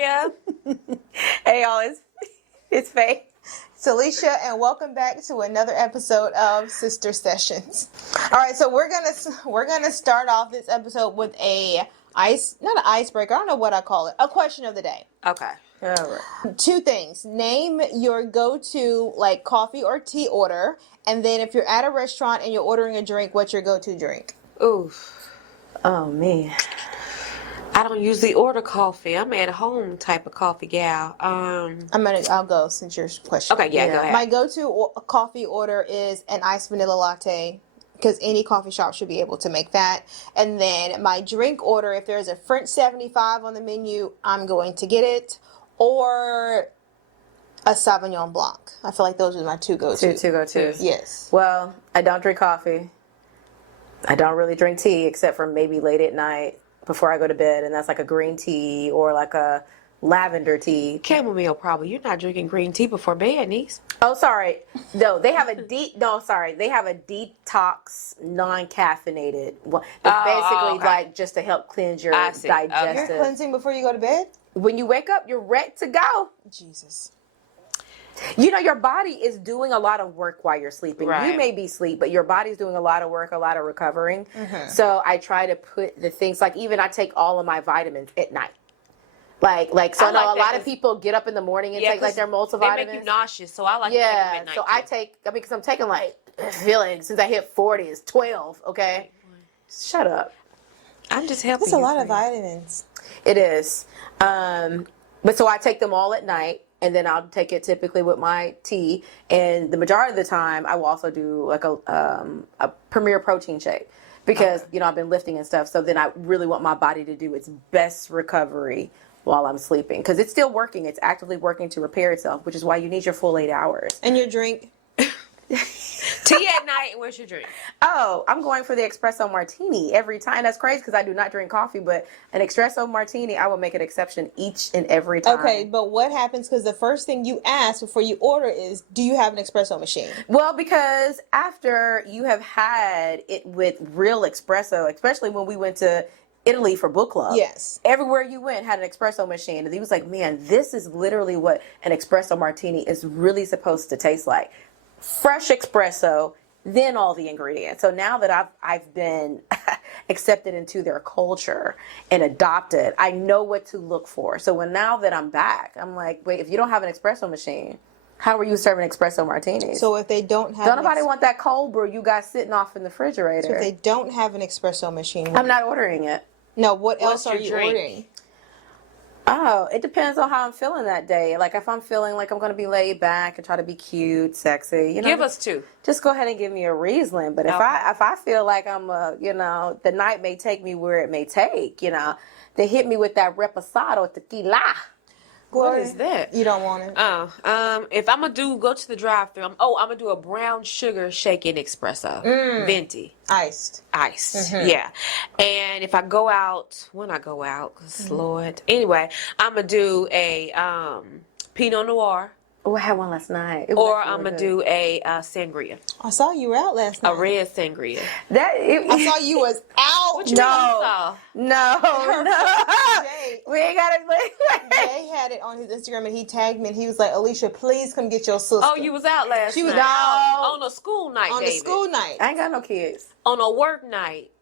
Daria. Hey y'all, it's Faye. It's Alicia, and welcome back to another episode of Sister Sessions. All right, so we're gonna start off this episode with not an icebreaker. I don't know what I call it. A question of the day. Okay. All right. Two things. Name your go-to like coffee or tea order, and then if you're at a restaurant and you're ordering a drink, what's your go-to drink? Oof. Oh man. I don't usually order coffee. I'm at home type of coffee gal. I'll go since your question. Okay, yeah, go ahead. My go-to coffee order is an iced vanilla latte, because any coffee shop should be able to make that. And then my drink order, if there's a French 75 on the menu, I'm going to get it, or a Sauvignon Blanc. I feel like those are my two go-to. Two go-tos. Yes. Well, I don't drink coffee. I don't really drink tea except for maybe late at night before I go to bed, and that's like a green tea or like a lavender tea. Chamomile, probably. You're not drinking green tea before bed, niece. Oh, sorry. No, they have a They have a detox, non-caffeinated. Well, it's basically okay. like just to help cleanse your I see. digestive. You're cleansing before you go to bed? When you wake up, you're ready to go. Jesus. You know, your body is doing a lot of work while you're sleeping. Right. You may be asleep, but your body's doing a lot of work, a lot of recovering. Mm-hmm. So I try to put the things, like even I take all of my vitamins at night. So I know a lot of people get up in the morning and take like their multivitamins. They make you nauseous, so I like to take them at night. So I take, because I'm taking feeling since I hit 40, it's 12, okay? Shut up. I'm just helping That's a you, lot of friend. vitamins. It is. But so I take them all at night, and then I'll take it typically with my tea. And the majority of the time, I will also do like a Premier protein shake because, I've been lifting and stuff. So then I really want my body to do its best recovery while I'm sleeping, because it's still working. It's actively working to repair itself, which is why you need your full 8 hours. And your drink? Tea at night, where's your drink? Oh, I'm going for the espresso martini every time. That's crazy because I do not drink coffee, but an espresso martini, I will make an exception each and every time. Okay, but what happens, because the first thing you ask before you order is, do you have an espresso machine? Well, because after you have had it with real espresso, especially when we went to Italy for book club. Yes. Everywhere you went had an espresso machine. And he was like, man, this is literally what an espresso martini is really supposed to taste like. Fresh espresso, then all the ingredients. So now that I've been accepted into their culture and adopted, I know what to look for. So now that I'm back, I'm like, wait, if you don't have an espresso machine, how are you serving espresso martinis? So if they don't have... Don't nobody want that cold brew you got sitting off in the refrigerator. So if they don't have an espresso machine... I'm not ordering it. No, what What's else are your you drink? ordering? Oh, it depends on how I'm feeling that day. Like if I'm feeling like I'm going to be laid back and try to be cute, sexy, Give us two. Just go ahead and give me a Riesling. But if I feel like I'm the night may take me where it may take, they hit me with that reposado tequila. What is that? You don't want it? If I'm gonna go to the drive-thru, I'm gonna do a brown sugar shaken espresso, venti, Iced. yeah. And if I go out, Lord, anyway, I'm gonna do a Pinot Noir, Oh, I had one last night. It was or actually I'm really gonna good. do a sangria, I saw you were out last night. a red sangria. I saw you was out. What you mean you saw? No. Jay, We ain't got to. Jay had it on his Instagram and he tagged me and he was like, Alicia, please come get your sister. Oh, you was out last She was night. out. On a school night, on David. the school night. I ain't got no kids. On a work night.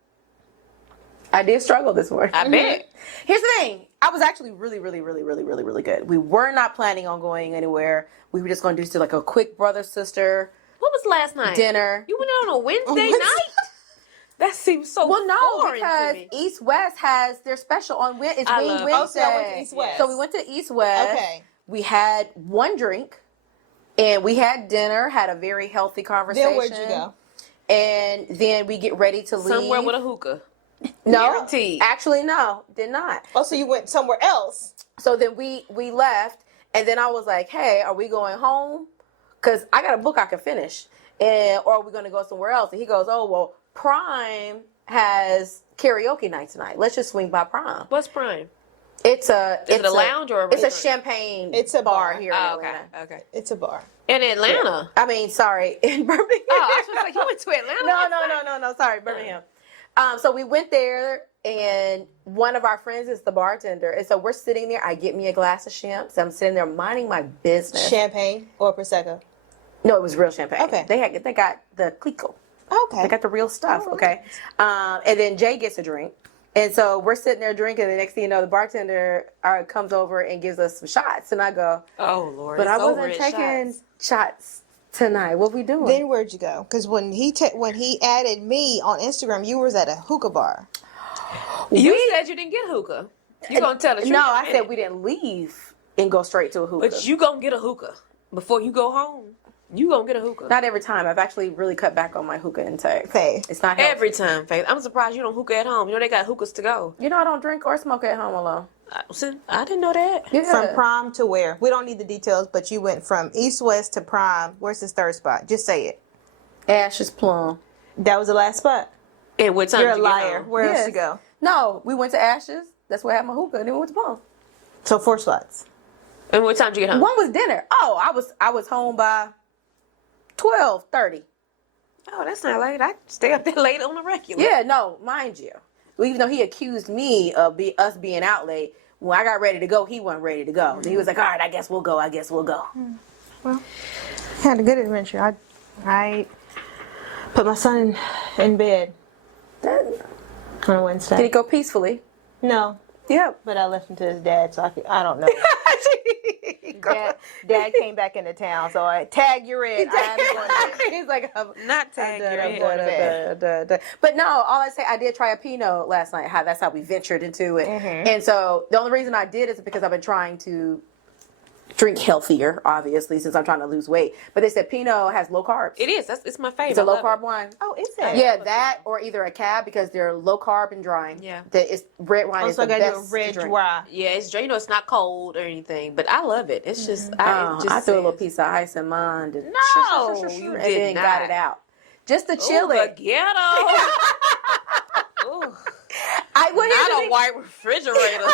I did struggle this morning. I bet. Here's the thing. I was actually really, really, really, really, really, really good. We were not planning on going anywhere. We were just going to do like a quick brother-sister What was last night? dinner. You went out on a Wednesday night? That seems so Well, no, foreign because to me. East West has their special on Wednesday. It's I Wing love- Wednesday. Oh, so I went to East West. So we went to East West. Okay. We had one drink, and we had dinner, had a very healthy conversation. Then where'd you go? And then we get ready to leave. Somewhere with a hookah. No, Guaranteed. actually, no, did not. Oh, so you went somewhere else? So then we left, and then I was like, hey, are we going home? Because I got a book I can finish. Or are we going to go somewhere else? And he goes, oh, well, Prime has karaoke night tonight. Let's just swing by Prime. What's Prime? It's Is it a lounge or a It's a restaurant? champagne It's a bar. here in Oh, okay. Atlanta. Okay. It's a bar. In Atlanta. I mean, sorry, in Birmingham. Oh, I was like, you went to Atlanta? No. Sorry, Birmingham. So we went there. and one of our friends is the bartender. And so we're sitting there. I get me a glass of champ. So I'm sitting there minding my business. Champagne or Prosecco? No, it was real champagne. Okay. They got the Clico. Okay. They got the real stuff, All okay? And then Jay gets a drink. And so we're sitting there drinking. And the next thing you know, the bartender comes over and gives us some shots. And I go, Oh, Lord. but it's I over wasn't in taking shots. shots tonight. What we doing? Then where'd you go? Because when he added me on Instagram, you was at a hookah bar. You said you didn't get hookah. You gonna tell the truth? No, in a I said minute. we didn't leave and go straight to a hookah. But you gonna get a hookah before you go home. You gonna get a hookah. Not every time. I've actually really cut back on my hookah intake. Faye. It's not healthy. Every time, Faith. I'm surprised you don't hookah at home. You know they got hookahs to go. You know I don't drink or smoke at home alone. I didn't know that. Yeah. From Prime to where? We don't need the details, but you went from East West to Prime. Where's this third spot? Just say it. Ashes Plum. That was the last spot. And what time You're a did you get liar. home? Where else Yes. you go? No, we went to Ashes. That's where I had my hookah. And then we went to Plum. So 4 spots. And what time did you get home? One was dinner. Oh, I was home by 12:30. Oh, that's not late. I stay up there late on the regular. Yeah, no, mind you. Even though he accused me of us being out late, when I got ready to go, he wasn't ready to go. And he was like, all right, I guess we'll go. Well, had a good adventure. I put my son in bed Did on a Wednesday. it go peacefully? No, Yep. but I left him to his dad, so I don't know. Dad came back into town, so I tag you're in. I'm going to bed. He's like, I'm Not tag your head. But no, all I say, I did try a Pinot last night. That's how we ventured into it. And so the only reason I did is because I've been trying to drink healthier, obviously, since I'm trying to lose weight. But they said Pinot has low carbs. It is. It's my favorite. It's a I low love carb it. wine. Oh, is it? Yeah, that or either a cab because they're low carb and drying. Yeah. Red wine is Also, the I got to do a best red to drink. dry. Yeah, it's it's not cold or anything, but I love it. It's just it I just threw a little says- piece of ice in mine. And No, you and did then got not. it out. Just to Ooh, chill the it. ghetto. Ooh, Here's the not a thing. white refrigerator.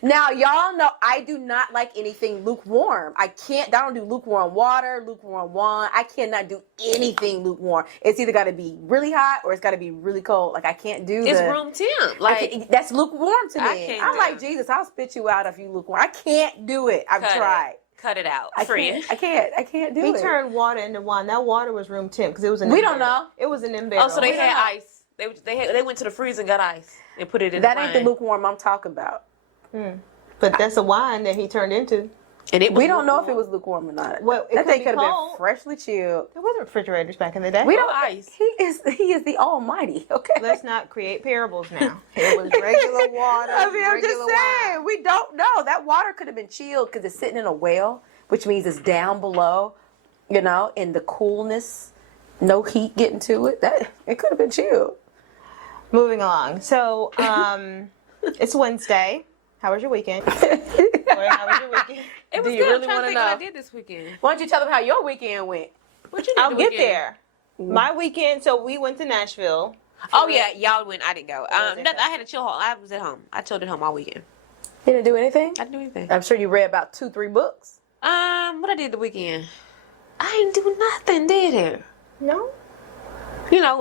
Now, y'all know I do not like anything lukewarm. I don't do lukewarm water, lukewarm wine. I cannot do anything lukewarm. It's either got to be really hot or it's got to be really cold. Like, I can't do It's room temp. Like that's lukewarm to I me. can't I'm do like, it. Jesus, I'll spit you out if you lukewarm. I can't do it. I've tried. Cut it out, I friend. can't. I can't do He it. turned water into wine. That water was room temp because it was in. We them don't barrel. know. It was in them barrel. Oh, so they We don't had know. ice. They went to the freezer and got ice and put it in That the ain't the wine. lukewarm I'm talking about. But that's a wine that he turned into. And it was We don't know if it lukewarm. was lukewarm or not. Well, it that could thing be could have been cold. freshly chilled. There wasn't refrigerators back in the day. We don't. ice. He is the Almighty. Okay. Let's not create parables now. It was regular water. I mean, I'm regular just saying, wine. we don't know. That water could have been chilled because it's sitting in a well, which means it's down below, in the coolness, no heat getting to it. That it could have been chilled. Moving along. So, it's Wednesday. How was your weekend? How was your weekend? It was Do you good. really I'm trying wanna to think what I know? did this weekend. Why don't you tell them how your weekend went? What you did I'll the get weekend? there. My weekend, so we went to Nashville. Oh yeah, y'all went. I didn't go. was it? I had a chill. I was at home. I chilled at home all weekend. You didn't do anything? I didn't do anything. I'm sure you read about 2-3 books. What I did the weekend? I didn't do nothing, did it? No?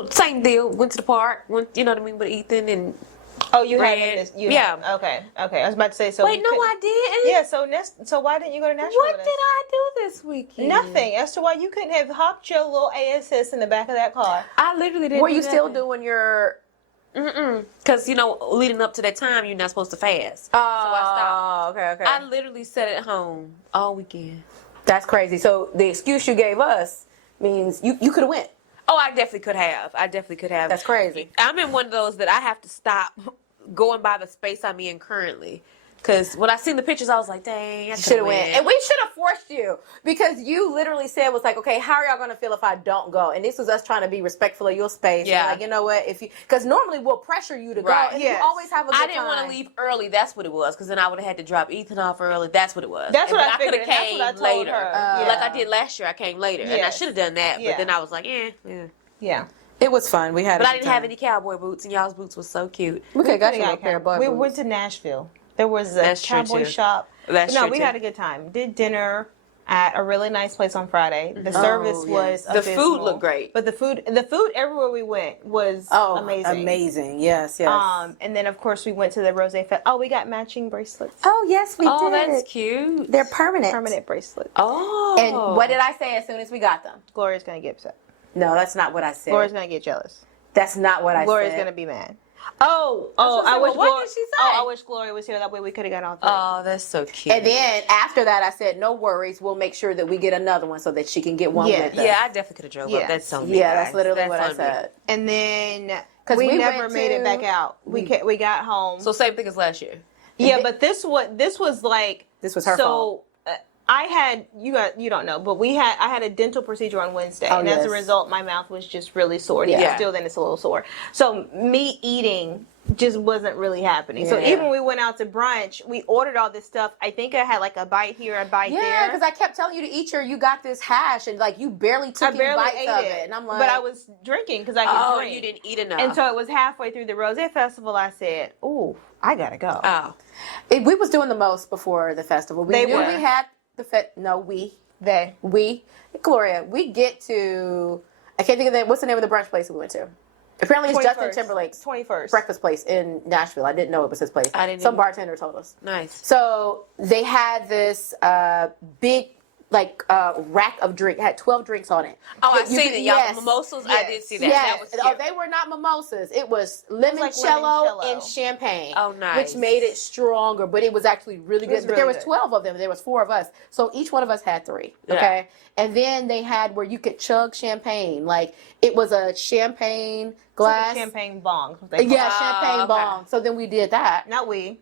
Same deal. Went to the park. Went, you know what I mean, with Ethan and. Oh, you Read. had this. Yeah. Okay. I was about to say, so. Wait, no, I didn't. Yeah, so why didn't you go to Nashville? What with did us? I do this weekend? Nothing. As to why you couldn't have hopped your little ASS in the back of that car. I literally didn't. Were do you still nothing. doing your? Because leading up to that time, you're not supposed to fast. Oh, so I stopped. okay. I literally sat at home all weekend. That's crazy. So the excuse you gave us means you could have went. Oh, I definitely could have. That's crazy. I'm in one of those that I have to stop going by the space I'm in currently. Because when I seen the pictures, I was like, dang, I Should have went. And we should have forced you because you literally said was like, okay, how are y'all going to feel if I don't go? And this was us trying to be respectful of your space. Yeah. And like, you know what? Because normally we'll pressure you to Right. go. And Yes. you always have a good I didn't time. want to leave early. That's what it was. Because then I would have had to drop Ethan off early. That's what it was. That's what But I figured, coulda and that's came what I told later. her. Like Yeah. I did last year. I came later. And I Yes. should have done that. Yeah. But then I was like, yeah. Yeah. It was fun. We had But I didn't have any cowboy boots. And y'all's boots was so cute. We could have got you Yeah, a pair of butt We boots. went to Nashville. There was a That's true, cowboy too. shop. That's No, true, we too. had a good time. Did dinner. at a really nice place on Friday. The service was The abysmal, food looked great. but the food everywhere we went was amazing. Amazing. Yes, yes. And then of course we went to the Rose Festival. Oh, we got matching bracelets. Oh, yes, we did. Oh, that's cute. They're permanent. Permanent bracelets. Oh. And what did I say as soon as we got them? Gloria's gonna get upset. No, that's not what I said. Gloria's gonna get jealous. That's not what I Gloria's said. gonna be mad. I wish what did she say? Oh, I wish Gloria was here. That way we could have got all three. Oh, that's so cute. And then after that, I said, no worries. We'll make sure that we get another one so that she can get one with us. Yeah, I definitely could have drove Yeah. up. That's on me. Yeah, that's guys. literally what I on me. said. And then 'Cause we we never went made it to- back out. We got home. So same thing as last year. Yeah, but this was like This was her fault. I had you don't know, but I had a dental procedure on Wednesday, and as a result, my mouth was just really sore. Yeah. Still, then it's a little sore. So me eating just wasn't really happening. So Yeah. even when we went out to brunch, we ordered all this stuff. I think I had like a bite here, a bite there. Yeah, because I kept telling you to eat you got this hash, and like you barely took any bites ate of it. And I'm like, but I was drinking because I could drink. You didn't eat enough. And so it was halfway through the Rose Festival. I said, "Ooh, I gotta go." Oh. We was doing the most before the festival. We knew we had Gloria, we get to, I can't think of what's the name of the brunch place we went to? Apparently it's Justin Timberlake's 21st breakfast place in Nashville. I didn't know it was his place. Some bartender told us. Nice. So they had this big rack of drink. It had 12 drinks on it. Oh, I seen it. Y'all mimosas. I did see that. Yes. That was cute. Oh, they were not mimosas. It was limoncello and champagne. Oh, nice. Which made it stronger, but it was actually really good. But there was 12 of them. There was 4 of us, so each one of us had 3. Okay, and then they had where you could chug champagne. Like it was a champagne glass. Like champagne bong. Champagne bong. So then we did that. Not we.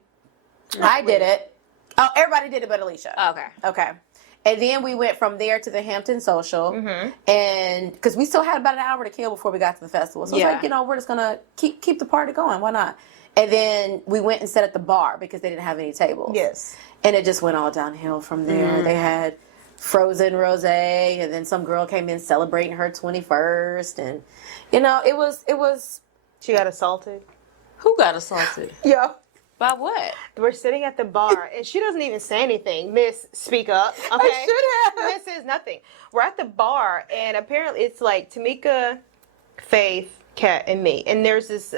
I did it. Oh, everybody did it but Alicia. Okay. And then we went from there to the Hampton Social, and because we still had about an hour to kill before we got to the festival, so it's like, we're just gonna keep the party going. Why not? And then we went and sat at the bar because they didn't have any tables. Yes. And it just went all downhill from there. They had frozen rosé, and then some girl came in celebrating her 21st, and it was. She got assaulted. Who got assaulted? Yeah. By what? We're sitting at the bar, and she doesn't even say anything. Miss, speak up. Okay. I should have. Miss says nothing. We're at the bar, and apparently it's like Tamika, Faith, Kat, and me. And there's this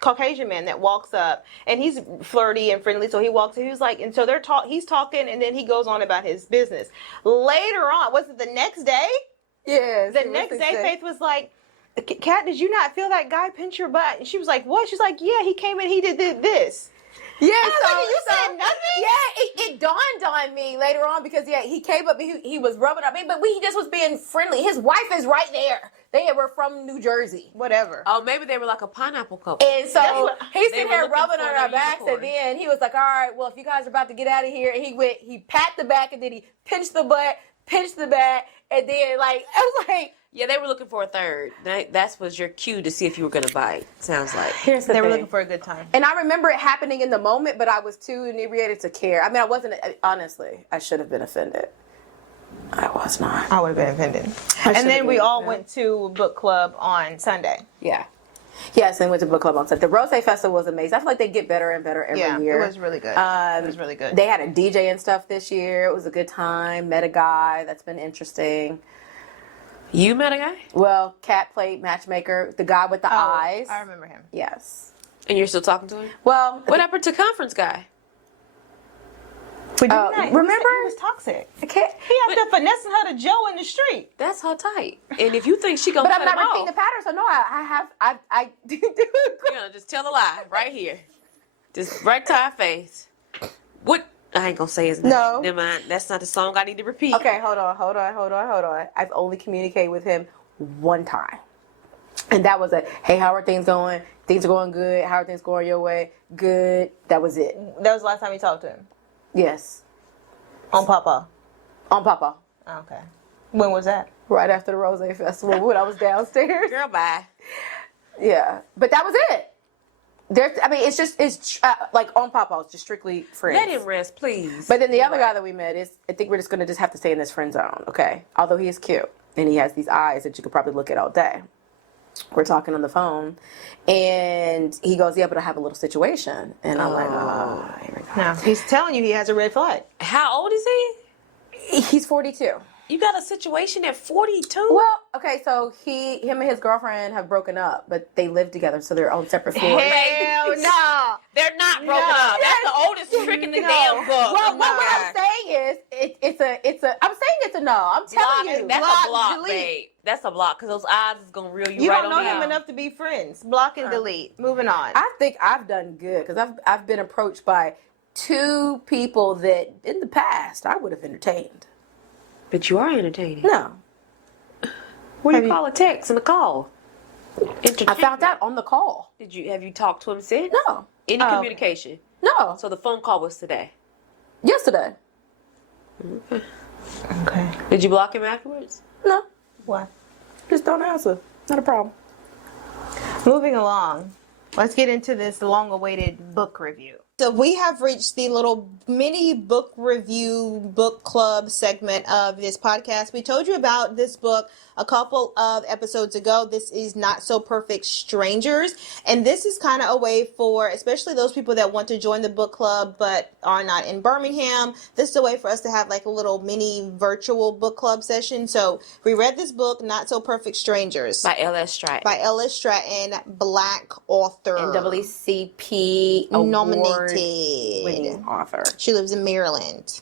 Caucasian man that walks up, and he's flirty and friendly. So he walks in, he was like, and so he's talking, and then he goes on about his business. Later on, was it the next day? Yes. The next day, Faith was like, Kat, did you not feel that guy pinch your butt? And she was like, what? She's like, yeah, he came in, he did this. Yeah, you said nothing? Yeah, it dawned on me later on because he came up and he was rubbing on me, but he just was being friendly. His wife is right there. They were from New Jersey. Whatever. Oh, maybe they were like a pineapple couple. And so he's sitting here looking rubbing for on their our backs, unicorn. and then he was like, all right, well, if you guys are about to get out of here, and he pat the back, and then he pinched the butt, pinched the back, and then I was like, Yeah, they were looking for a third. That was your cue to see if you were going to bite, sounds like. here's the They thing. were looking for a good time. And I remember it happening in the moment, but I was too inebriated to care. I mean, I wasn't, honestly, I should have been offended. I was not. I would have been offended. And then we all went to book club on Sunday. Yeah. Yes, and went to book club on Sunday. The Rose Festival was amazing. I feel like they get better and better every year. It was really good. It was really good. They had a DJ and stuff this year. It was a good time. Met a guy. That's been interesting. You met a guy? Well, Kat played matchmaker, the guy with the eyes. I remember him. Yes. And you're still talking to him? Well, What happened to conference guy? remember? He was toxic. I can't. He had to finessing her to Joe in the street. That's her tight. And if you think she going to But cut I'm not him repeating off, the pattern, so no, I do. you're going to just tell a lie right here. Just right to our face. What? I ain't going to say his name. No. Never mind. That's not the song I need to repeat. Okay, hold on. I've only communicated with him one time. And that was hey, how are things going? Things are going good. How are things going your way? Good. That was it. That was the last time you talked to him. Yes. On Papa. On Papa. Okay. When was that? Right after the Rose Festival when I was downstairs. Girl, bye. Yeah. But that was it. It's like on Papa, it's just strictly friends. Let him rest, please. But then the other guy that we met I think we're just going to just have to stay in this friend zone, okay? Although he is cute and he has these eyes that you could probably look at all day. We're talking on the phone and he goes, yeah, but I have a little situation. And I'm like, oh, here we go. No. He's telling you he has a red flag. How old is he? He's 42. You got a situation at 42? Well, okay, so him and his girlfriend have broken up, but they live together, so they're on separate floors. Hell no. They're not broken up. That's the oldest trick in the damn book. Well, what I'm saying is, I'm saying it's a no. I'm telling you. That's Block, a block, delete. babe. That's a block, because those eyes is going to reel you, You right don't on know him down. enough to be friends. Block and delete. Moving on. I think I've done good because I've been approached by 2 people that in the past I would have entertained. But you are entertaining. No, What do you call a text and a call? I found out on the call. Have you talked to him since? No, Any Oh. communication? no, So the phone call was today. yesterday. Okay. Did you block him afterwards? No, What? just don't answer. Not a problem. Moving along, let's get into this long-awaited book review. So we have reached the little mini book review book club segment of this podcast. We told you about this book a couple of episodes ago. This is Not So Perfect Strangers. And this is kind of a way for, especially those people that want to join the book club but are not in Birmingham, this is a way for us to have like a little mini virtual book club session. So we read this book, Not So Perfect Strangers. By L.S. Stratton. By Ellis Stratton, Black author. NAACP Nominated. award-winning author. She lives in Maryland.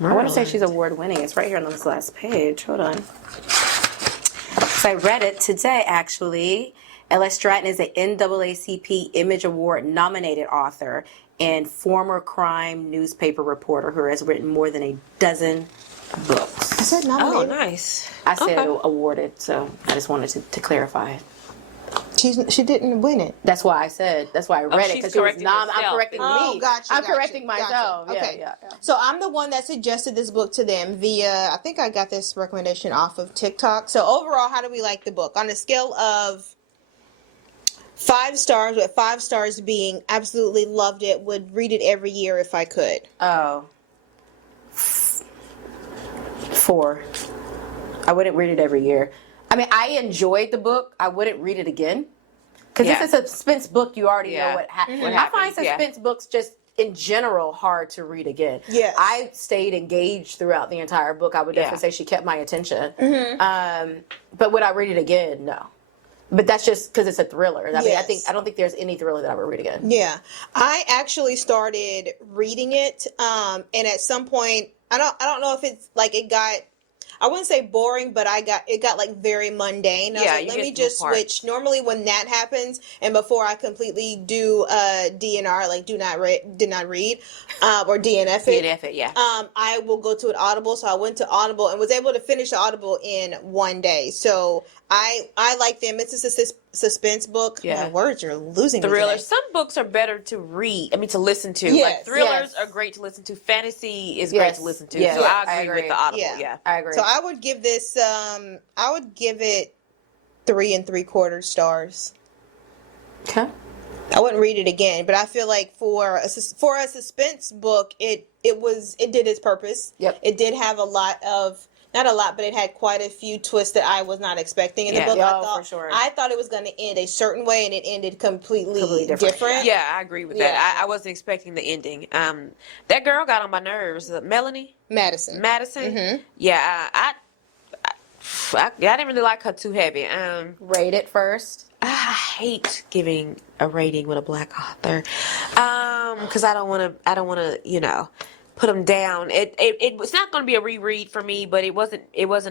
I want to say she's award-winning. It's right here on this last page. Hold on. So I read it today, actually. L.S. Stratton is an NAACP Image Award nominated author and former crime newspaper reporter who has written more than a dozen books. I said Oh, nominated. nice. I said Okay. awarded, so I just wanted to clarify. She didn't win it. That's why I said. That's why I read it she's because she was correcting I'm herself. correcting Oh, me. gotcha. I'm gotcha, correcting myself. gotcha. Okay. Yeah. So I'm the one that suggested this book to them via, I think I got this recommendation off of TikTok. So overall, how do we like the book? On a scale of 5 stars, with 5 stars being absolutely loved it, would read it every year if I could. Oh. 4. I wouldn't read it every year. I mean, I enjoyed the book. I wouldn't read it again. Because Yeah. it's a suspense book, you already Yeah. know what happens. What I find happens, yeah. suspense books just in general hard to read again. Yes. I stayed engaged throughout the entire book. I would definitely say she kept my attention. But would I read it again? No. But that's just because it's a thriller. I mean, Yes. I don't think there's any thriller that I would read again. Yeah, I actually started reading it, and at some point, I don't know if it's like it got, I wouldn't say boring, but it got like very mundane. I was Yeah, like, you let get me to a just part. switch. Normally, when that happens, and before I completely do DNR, like did not read, or DNF it. DNF it, yeah. I will go to an Audible. So I went to Audible and was able to finish the Audible in one day. So I like them. It's a suspense book. Yeah. My words are losing me Thrillers. today. Some books are better to read. I mean, to listen to. Yes, Like thrillers yes. are great to listen to. Fantasy is great Yes, to listen to. yes, So I I agree agree. with the Audible. Yeah. Yeah. I agree. So I would give this, I would give it 3 3/4 stars. Okay. I wouldn't read it again, but I feel like for a suspense book, it did its purpose. Yep. It did have not a lot, but it had quite a few twists that I was not expecting in the Yeah. book. Oh, for sure. I thought it was going to end a certain way, and it ended completely different. different. Yeah, I agree with Yeah. that. I wasn't expecting the ending. That girl got on my nerves. Melanie Madison. Madison. Yeah, I didn't really like her too heavy. Rate it first. I hate giving a rating with a black author, because I don't want to, put them down. It was not going to be a reread for me, but it wasn't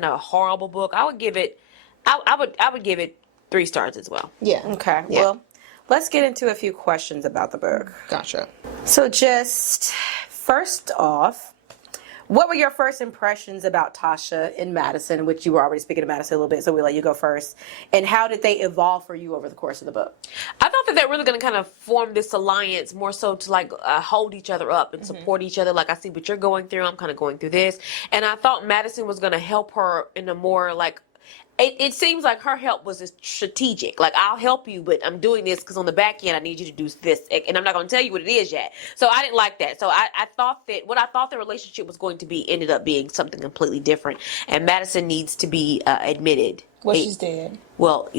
a horrible book. I would give it, I would give it 3 stars as well. Yeah. Okay. Yeah. Well, let's get into a few questions about the book. Gotcha. So just first off, what were your first impressions about Tasha and Madison, which you were already speaking to Madison a little bit, so we'll let you go first. And how did they evolve for you over the course of the book? I thought that they're really going to kind of form this alliance more so to like hold each other up and support each other. Like, I see what you're going through. I'm kind of going through this. And I thought Madison was going to help her in a more like, it seems like her help was strategic. Like, I'll help you, but I'm doing this because on the back end, I need you to do this. And I'm not going to tell you what it is yet. So I didn't like that. So I thought that what I thought the relationship was going to be ended up being something completely different. And Madison needs to be admitted. Well, she's dead. Well,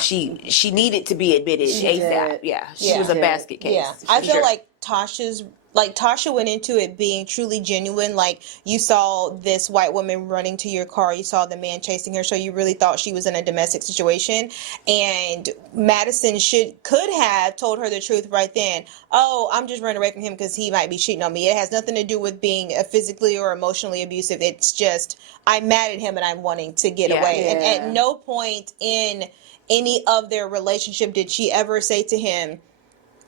she needed to be admitted ASAP. did. Yeah, she Yeah. was a She did. basket case. Yeah. I for feel sure. like Tasha's like Tasha went into it being truly genuine. Like, you saw this white woman running to your car, you saw the man chasing her, so you really thought she was in a domestic situation. And Madison could have told her the truth right then. Oh, I'm just running away from him because he might be cheating on me. It has nothing to do with being physically or emotionally abusive. It's just, I'm mad at him and I'm wanting to get away. And at no point in any of their relationship did she ever say to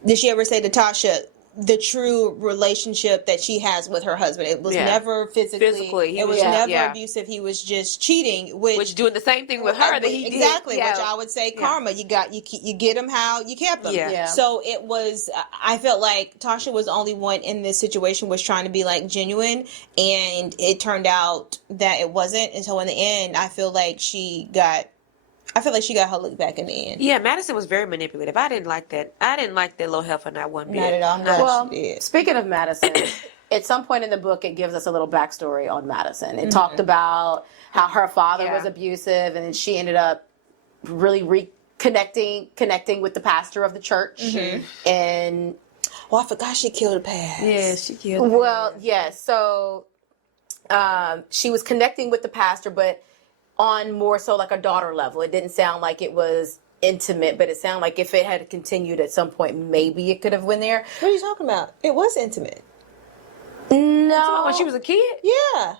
Tasha the true relationship that she has with her husband? It was never physically. It was never abusive. He was just cheating, which doing the same thing with her that he exactly, did. which I would say karma. You get them how you kept them. So it was. I felt like Tasha was the only one in this situation was trying to be like genuine, and it turned out that it wasn't. And so in the end, I feel like she got her look back in the end. Yeah, Madison was very manipulative. I didn't like that. I didn't like that little heifer not one bit. Not at all. Well, speaking of Madison, at some point in the book, it gives us a little backstory on Madison. It talked about how her father was abusive, and then she ended up really connecting with the pastor of the church. And I forgot she killed a past. Yeah, she killed. Well, yes. So she was connecting with the pastor, but on more so like a daughter level. It didn't sound like it was intimate, but it sounded like if it had continued at some point, maybe it could have went there. What are you talking about? It was intimate. No. When she was a kid? Yeah.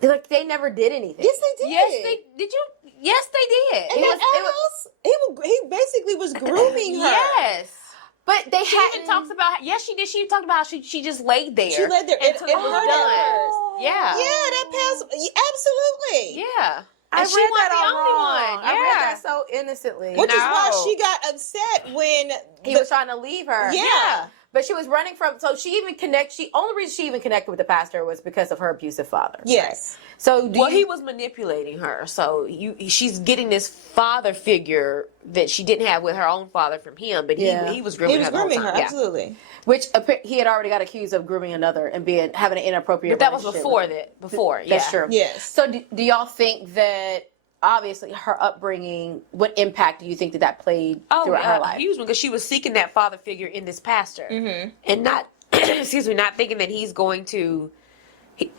Like, they never did anything. Yes, they did. Yes, did you? Yes, they did. And he basically was grooming her. Yes. But they She even talks about, yes, she did. She talked about how she just laid there. She laid there. It until it was hurt done. at first. Yeah. Yeah, that past. Absolutely. Yeah. I And read she wasn't that the all only wrong. one. I read Yeah. that so innocently. Which is why she got upset when he was trying to leave her. Yeah. But she was running from, so she even only reason she even connected with the pastor was because of her abusive father. Yes. So he was manipulating her. So she's getting this father figure that she didn't have with her own father from him, but he was grooming her. He was the whole grooming her, time. Yeah. absolutely. Which he had already got accused of grooming another and having an inappropriate But that was relationship before with her. that. Before, yeah. That's true. Yes. So do y'all think that obviously her upbringing, what impact do you think that played throughout her life? Huge one, because she was seeking that father figure in this pastor, and not, not thinking that he's going to.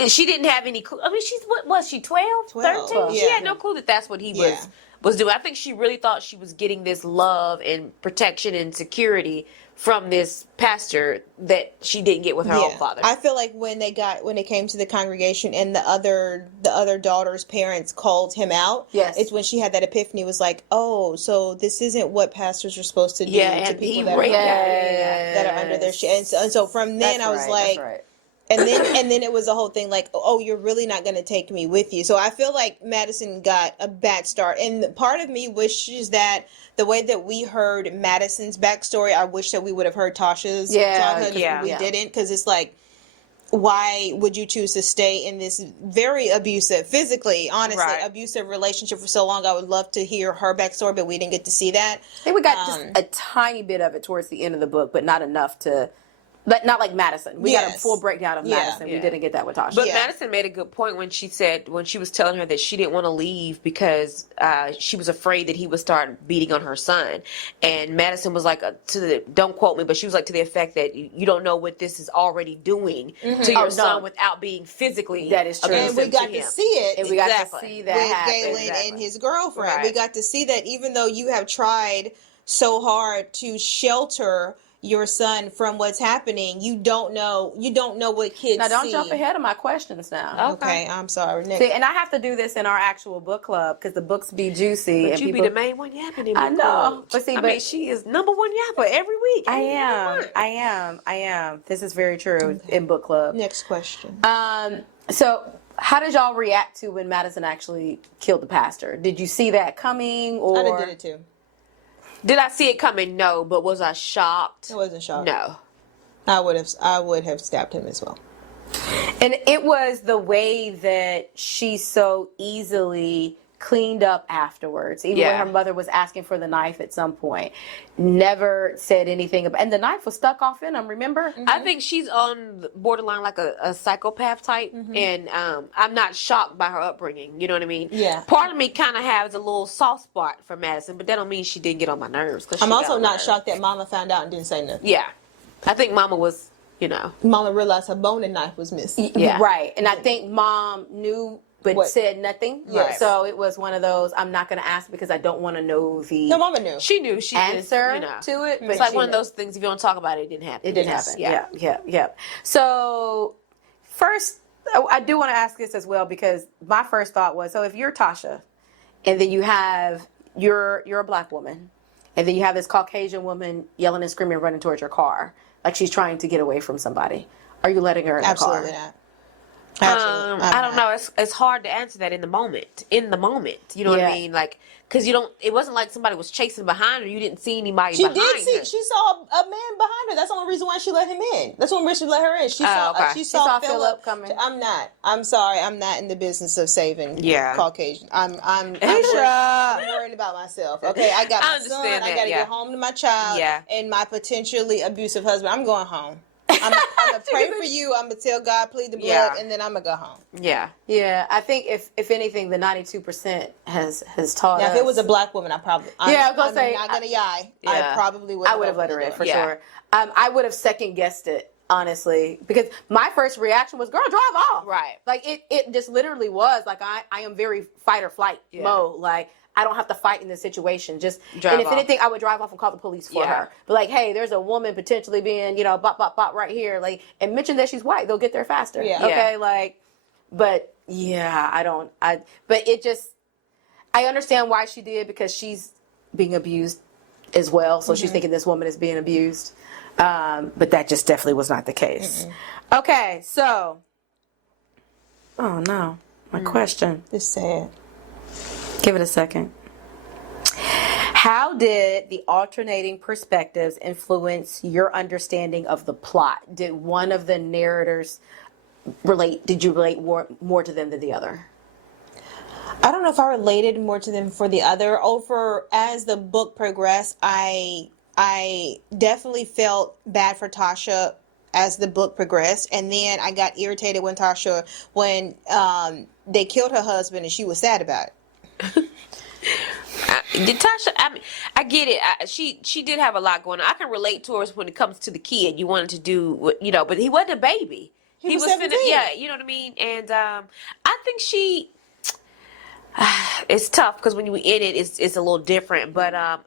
She didn't have any clue. I mean, what was she, 12, 13? She had no clue that that's what he was doing. I think she really thought she was getting this love and protection and security from this pastor that she didn't get with her own father. I feel like when they came to the congregation and the other daughter's parents called him out, it's when she had that epiphany. Was like, oh, so this isn't what pastors are supposed to do to people that are under their shit. And so from then I was like, and then it was a whole thing like, oh, you're really not going to take me with you. So I feel like Madison got a bad start. And part of me wishes that the way that we heard Madison's backstory, I wish that we would have heard Tasha's childhood. We didn't, because it's like, why would you choose to stay in this very abusive, physically, honestly, abusive relationship for so long? I would love to hear her backstory, but we didn't get to see that. I think we got just a tiny bit of it towards the end of the book, but not enough to... But not like Madison. We got a full breakdown of Madison. We didn't get that with Tasha. But Madison made a good point when she was telling her that she didn't want to leave because she was afraid that he would start beating on her son. And Madison was like, don't quote me, but she was like to the effect that you don't know what this is already doing to your son without being physically. That is true. And we got to see it. And we got to see that with Galen and his girlfriend. Right. We got to see that even though you have tried so hard to shelter your son from what's happening, you don't know what kids see. Now don't jump ahead of my questions now. Okay, I'm sorry. Next. See, and I have to do this in our actual book club because the books be juicy. But and you people... be the main one yapping in book I know. club. But see, I mean, she is number one yapper every week. I am. This is very true in book club. Next question. So how did y'all react to when Madison actually killed the pastor? Did you see that coming, or I did it too. Did I see it coming? No, but was I shocked? I wasn't shocked. No. I would have stabbed him as well. And it was the way that she so easily cleaned up afterwards. Even when her mother was asking for the knife at some point. Never said anything about, and the knife was stuck off in him, remember? I think she's on the borderline like a psychopath type, and I'm not shocked by her upbringing, you know what I mean? Yeah. Part of me kind of has a little soft spot for Madison, but that don't mean she didn't get on my nerves. I'm also not shocked that Mama found out and didn't say nothing. Yeah. I think Mama was you know. Mama realized her boning knife was missing. Yeah. Right. And I think mom knew but What? said nothing. Yes. So it was one of those, I'm not going to ask because I don't want to know the No, Mama knew. She knew. She answer just, you know. to it. But It's like she one of knew. those things, if you don't talk about it, it didn't happen. It didn't Yes. happen. Yeah. So first, I do want to ask this as well because my first thought was, so if you're Tasha and then you're a black woman and then you have this Caucasian woman yelling and screaming running towards your car like she's trying to get away from somebody, are you letting her in Absolutely the car? not. Absolutely. I don't know. It's hard to answer that in the moment. You know what I Yeah. mean? Like, because you don't. It wasn't like somebody was chasing behind her. You didn't see anybody. She behind did see. her. She saw a man behind her. That's the only reason why she let him in. That's the only reason she let her in. She saw. okay. She saw Philip coming. I'm not. I'm sorry. I'm not in the business of saving Caucasian. I'm worried about myself. Okay, I got my son. understand I that, got to yeah. get home to my child Yeah. and my potentially abusive husband. I'm going home. I'm gonna pray for you. I'm gonna tell God, plead the blood, Yeah. and then I'm gonna go home. Yeah. Yeah, I think if anything, the 92% has taught Now, us. if it was a black woman, I'm not gonna lie. Yeah. I probably would. I would have let her in for Yeah. sure. I would have second guessed it honestly because my first reaction was, "Girl, drive off!" Right. Like it just literally was like I am very fight or flight mode. Like I don't have to fight in this situation. Just Drive and if off. anything, I would drive off and call the police for Yeah. her. But like, hey, there's a woman potentially being bop bop bop right here. Like and mention that she's white, they'll get there faster. Yeah. Okay. Like, but yeah, I don't. But it just. I understand why she did because she's being abused as well. So she's thinking this woman is being abused. But that just definitely was not the case. Okay, so. Oh no, my question. It's sad. Give it a second. How did the alternating perspectives influence your understanding of the plot? Did one of the narrators did you relate more to them than the other? I don't know if I related more to them for the other. As the book progressed, I definitely felt bad for Tasha as the book progressed, and then I got irritated when they killed her husband, and she was sad about it. Did Tasha? I mean, I get it. She did have a lot going on. I can relate to her when it comes to the kid. You wanted to do, but he wasn't a baby. He was 17. Yeah, you know what I mean. And I think she. It's tough because when you in it, it's a little different. But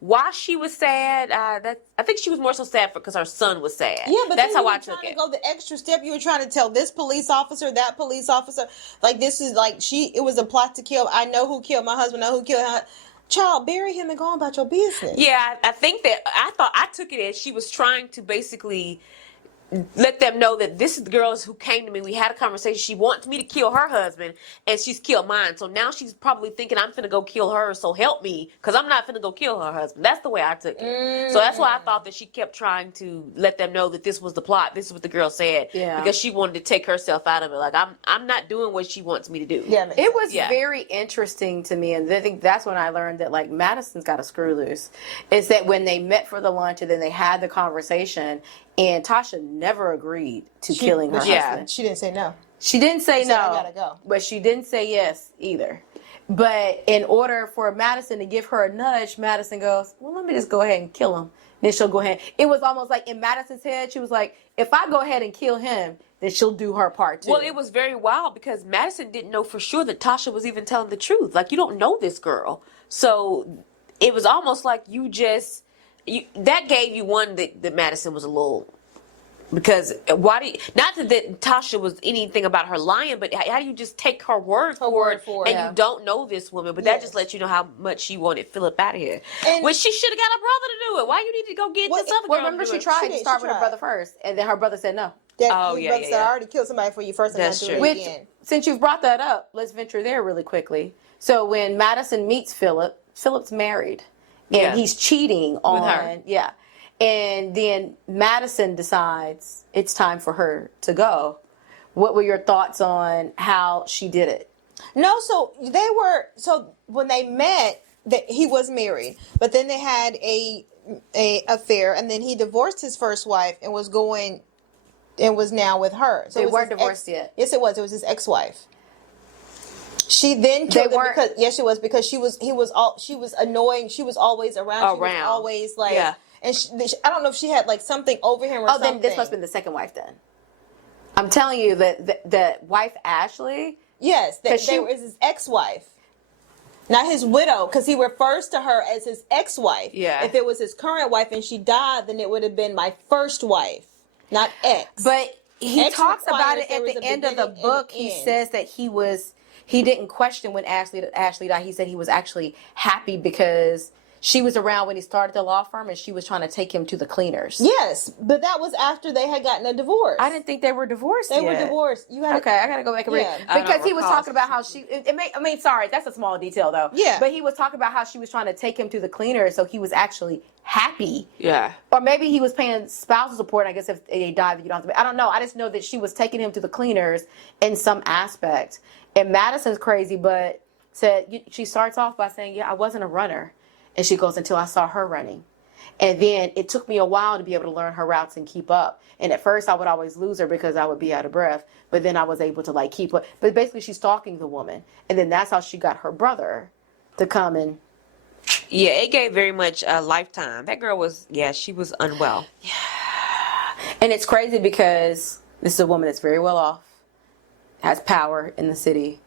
why she was sad, I think she was more so sad because her son was sad. Yeah, but that's then how you I were took trying it. to go the extra step. You were trying to tell this police officer, that police officer, like this is like it was a plot to kill. I know who killed my husband. I know who killed her. Child, bury him and go on about your business. Yeah, I think that I took it as she was trying to basically let them know that this is the girl who came to me. We had a conversation. She wants me to kill her husband, and she's killed mine. So now she's probably thinking I'm finna go kill her. So help me, because I'm not finna go kill her husband. That's the way I took it. So that's why I thought that she kept trying to let them know that this was the plot. This is what the girl said. Yeah. Because she wanted to take herself out of it. Like I'm not doing what she wants me to do. Yeah, It was Yeah. very interesting to me, and I think that's when I learned that like Madison's got a screw loose. Is that when they met for the lunch and then they had the conversation, and Tasha never agreed to killing her husband. She didn't say no. She didn't say She no, said, "I gotta go." but she didn't say yes either. But in order for Madison to give her a nudge, Madison goes, "Well, let me just go ahead and kill him." Then she'll go ahead. It was almost like in Madison's head, she was like, "If I go ahead and kill him, then she'll do her part too." Well, it was very wild because Madison didn't know for sure that Tasha was even telling the truth. Like, you don't know this girl. So it was almost like that gave you one that Madison was a little, because not that Tasha was anything about her lying, but how do you just take her word for it and you don't know this woman? But that just lets you know how much she wanted Philip out of here. When she should have got her brother to do it. Why you need to go get this other girl? Well, remember to do she it? tried She to did, start she with her tried. brother first, and then her brother said no. His yeah, brother said, yeah. "I already killed somebody for you first, and That's not do it true. Which, again." since you've brought that up, let's venture there really quickly. So when Madison meets Philip, Philip's married, and Yeah. he's cheating on her. Yeah, and then Madison decides it's time for her to go. What were your thoughts on how she did it? No, so when they met, that he was married, but then they had a affair, and then he divorced his first wife and was now with her. So They it was weren't his divorced yet. Yes, it was. It was his ex-wife. She then killed him because she was annoying. She was always around. She was always like, Yeah. and I don't know if she had like something over him or something. Then this must have been the second wife then. I'm telling you that the wife Ashley. Yes, that she was his ex-wife. Not his widow, because he refers to her as his ex-wife. Yeah. If it was his current wife and she died, then it would have been my first wife, not ex. But he Ex talks about it requires at there the was a end of the beginning and book. an He end. says that he didn't question when Ashley died. He said he was actually happy because she was around when he started the law firm and she was trying to take him to the cleaners. Yes, but that was after they had gotten a divorce. I didn't think they were divorced They yet. were divorced. You had Okay, I gotta go back and read. Yeah. I don't Because he was recall. talking about how sorry, that's a small detail though. Yeah. But he was talking about how she was trying to take him to the cleaners, so he was actually happy. Yeah. Or maybe he was paying spousal support. I guess if they died, you don't have to pay. I don't know. I just know that she was taking him to the cleaners in some aspect. And Madison's crazy, but she starts off by saying, "Yeah, I wasn't a runner," and she goes, "Until I saw her running." And then it took me a while to be able to learn her routes and keep up. And at first I would always lose her because I would be out of breath. But then I was able to like keep up. But basically she's stalking the woman. And then that's how she got her brother to come and. Yeah, it gave very much a lifetime. That girl was, she was unwell. And it's crazy because this is a woman that's very well off, has power in the city.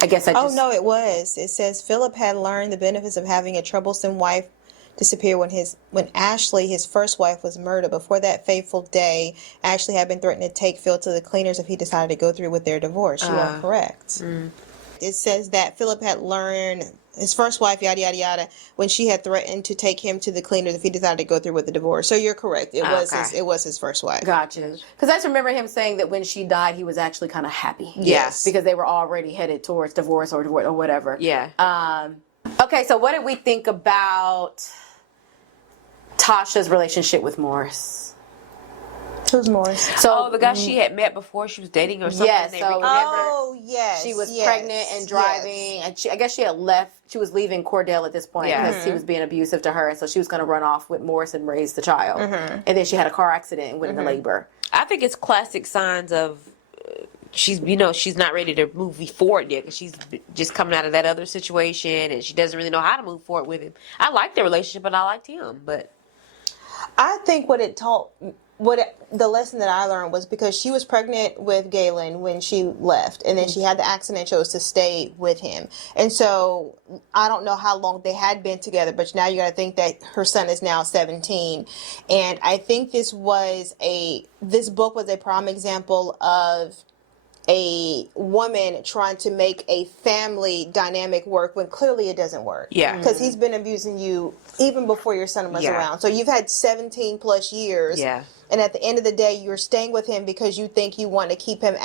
I guess Oh no, it was. It says Philip had learned the benefits of having a troublesome wife disappear when Ashley, his first wife, was murdered. Before that fateful day, Ashley had been threatening to take Phil to the cleaners if he decided to go through with their divorce. You are correct. It says that Philip had learned his first wife, yada yada yada, when she had threatened to take him to the cleaners if he decided to go through with the divorce. So you're correct. It was his first wife. Gotcha. Because I just remember him saying that when she died, he was actually kind of happy. Yes. Because they were already headed towards divorce or whatever. Yeah. Okay, so what did we think about Tasha's relationship with Morris? Who's Morris? So the guy she had met before she was dating or something. Yes, They so reconnected. Oh yes, she was yes, pregnant and driving, yes. and I guess she had left. She was leaving Cordell at this point Yeah. because he was being abusive to her, and so she was going to run off with Morris and raise the child. And then she had a car accident and went into labor. I think it's classic signs of she's not ready to move forward yet because she's just coming out of that other situation and she doesn't really know how to move forward with him. I liked their relationship and I liked him, but I think the lesson that I learned was because she was pregnant with Galen when she left, and then she had the accident and chose to stay with him. And so I don't know how long they had been together, but now you got to think that her son is now 17. And I think this book was a prime example of a woman trying to make a family dynamic work when clearly it doesn't work. Yeah. Because he's been abusing you even before your son was Yeah. around. So you've had 17 plus years. Yeah. And at the end of the day, you're staying with him because you think you want to keep him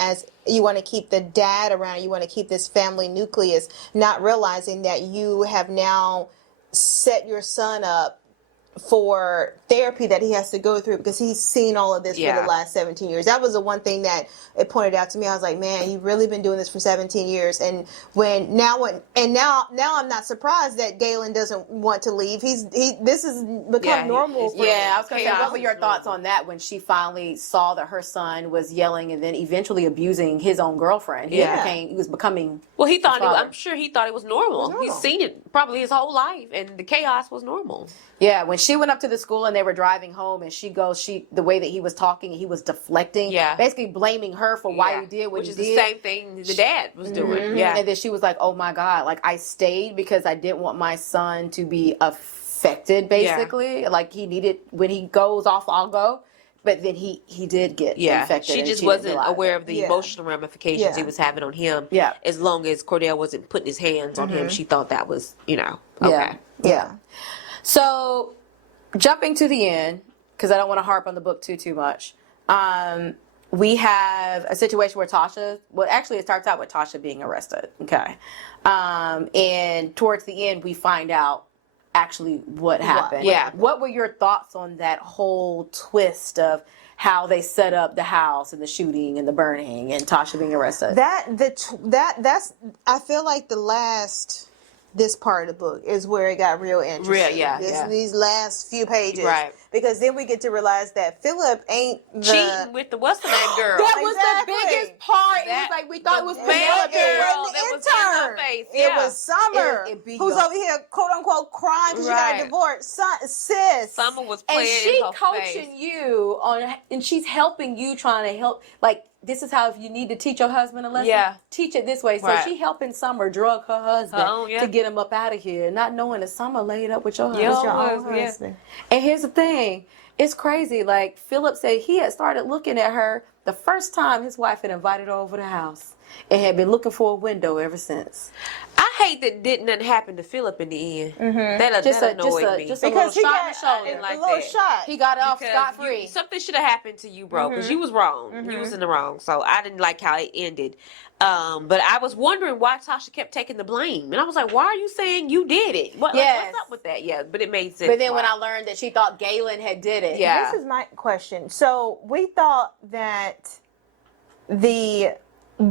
you want to keep the dad around. You want to keep this family nucleus, not realizing that you have now set your son up for therapy that he has to go through because he's seen all of this for Yeah. the last 17 years. That was the one thing that it pointed out to me. I was like, man, you've really been doing this for 17 years. And now I'm not surprised that Galen doesn't want to leave. This has become normal for him. Yeah, I was going to say, Chaos what were your is thoughts normal. on that when she finally saw that her son was yelling and then eventually abusing his own girlfriend? He was becoming. well, he thought father. I'm sure he thought it was normal. He's seen it probably his whole life, and the chaos was normal. Yeah, when she went up to the school and they were driving home, and the way that he was talking, he was deflecting, basically blaming her for why he did what Which he is did. the same thing the dad was doing. Yeah. And then she was like, "Oh my God! Like I stayed because I didn't want my son to be affected. Basically, like he needed when he goes off, I'll go." But then he did get infected. She and just didn't wasn't realize aware it. of the emotional ramifications he was having on him. Yeah. As long as Cordell wasn't putting his hands on him, she thought that was, okay. Yeah. So, jumping to the end, because I don't want to harp on the book too much. We have a situation where it starts out with Tasha being arrested. Okay. And towards the end, we find out actually what happened. Yeah. What were your thoughts on that whole twist of how they set up the house and the shooting and the burning and Tasha being arrested? That's I feel like this part of the book is where it got real interesting. These last few pages. Right. Because then we get to realize that Philip ain't Cheating with the what's the name girl. That was Exactly. the biggest part. It was like we thought it was bad Penelope. girl It wasn't that the was in her intern. face. face. It was Summer It be who's your- over here, quote unquote, crying because she got Right. a divorce. Sis. Summer was and playing she in her coaching face. you on, and she's helping you, trying to help. Like, this is how, if you need to teach your husband a lesson, Yeah. teach it this way. So Right. she helping Summer drug her husband Oh, yeah. to get him up out of here, not knowing that Summer laid up with your husband. Yeah. Your was, own yeah. husband. And here's the thing. It's crazy. Like, Philip said he had started looking at her the first time his wife had invited her over the house and had been looking for a window ever since. I hate that nothing happen to Philip in the end. That annoyed me. Just a Because little he shot in the got shoulder. like a little that. shot. He got off Because scot free. something should have happened to you, bro, because you was wrong. You was in the wrong. So I didn't like how it ended. But I was wondering why Tasha kept taking the blame. And I was like, why are you saying you did it? Yes. What's up with that? Yeah, but it made sense. But then when why. I learned that she thought Galen had did it. Yeah. This is my question. So we thought that the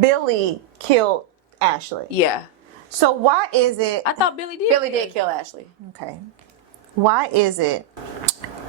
Billy killed Ashley. Yeah. So why is it? I thought Billy did. Billy did kill Ashley. Okay. Why is it?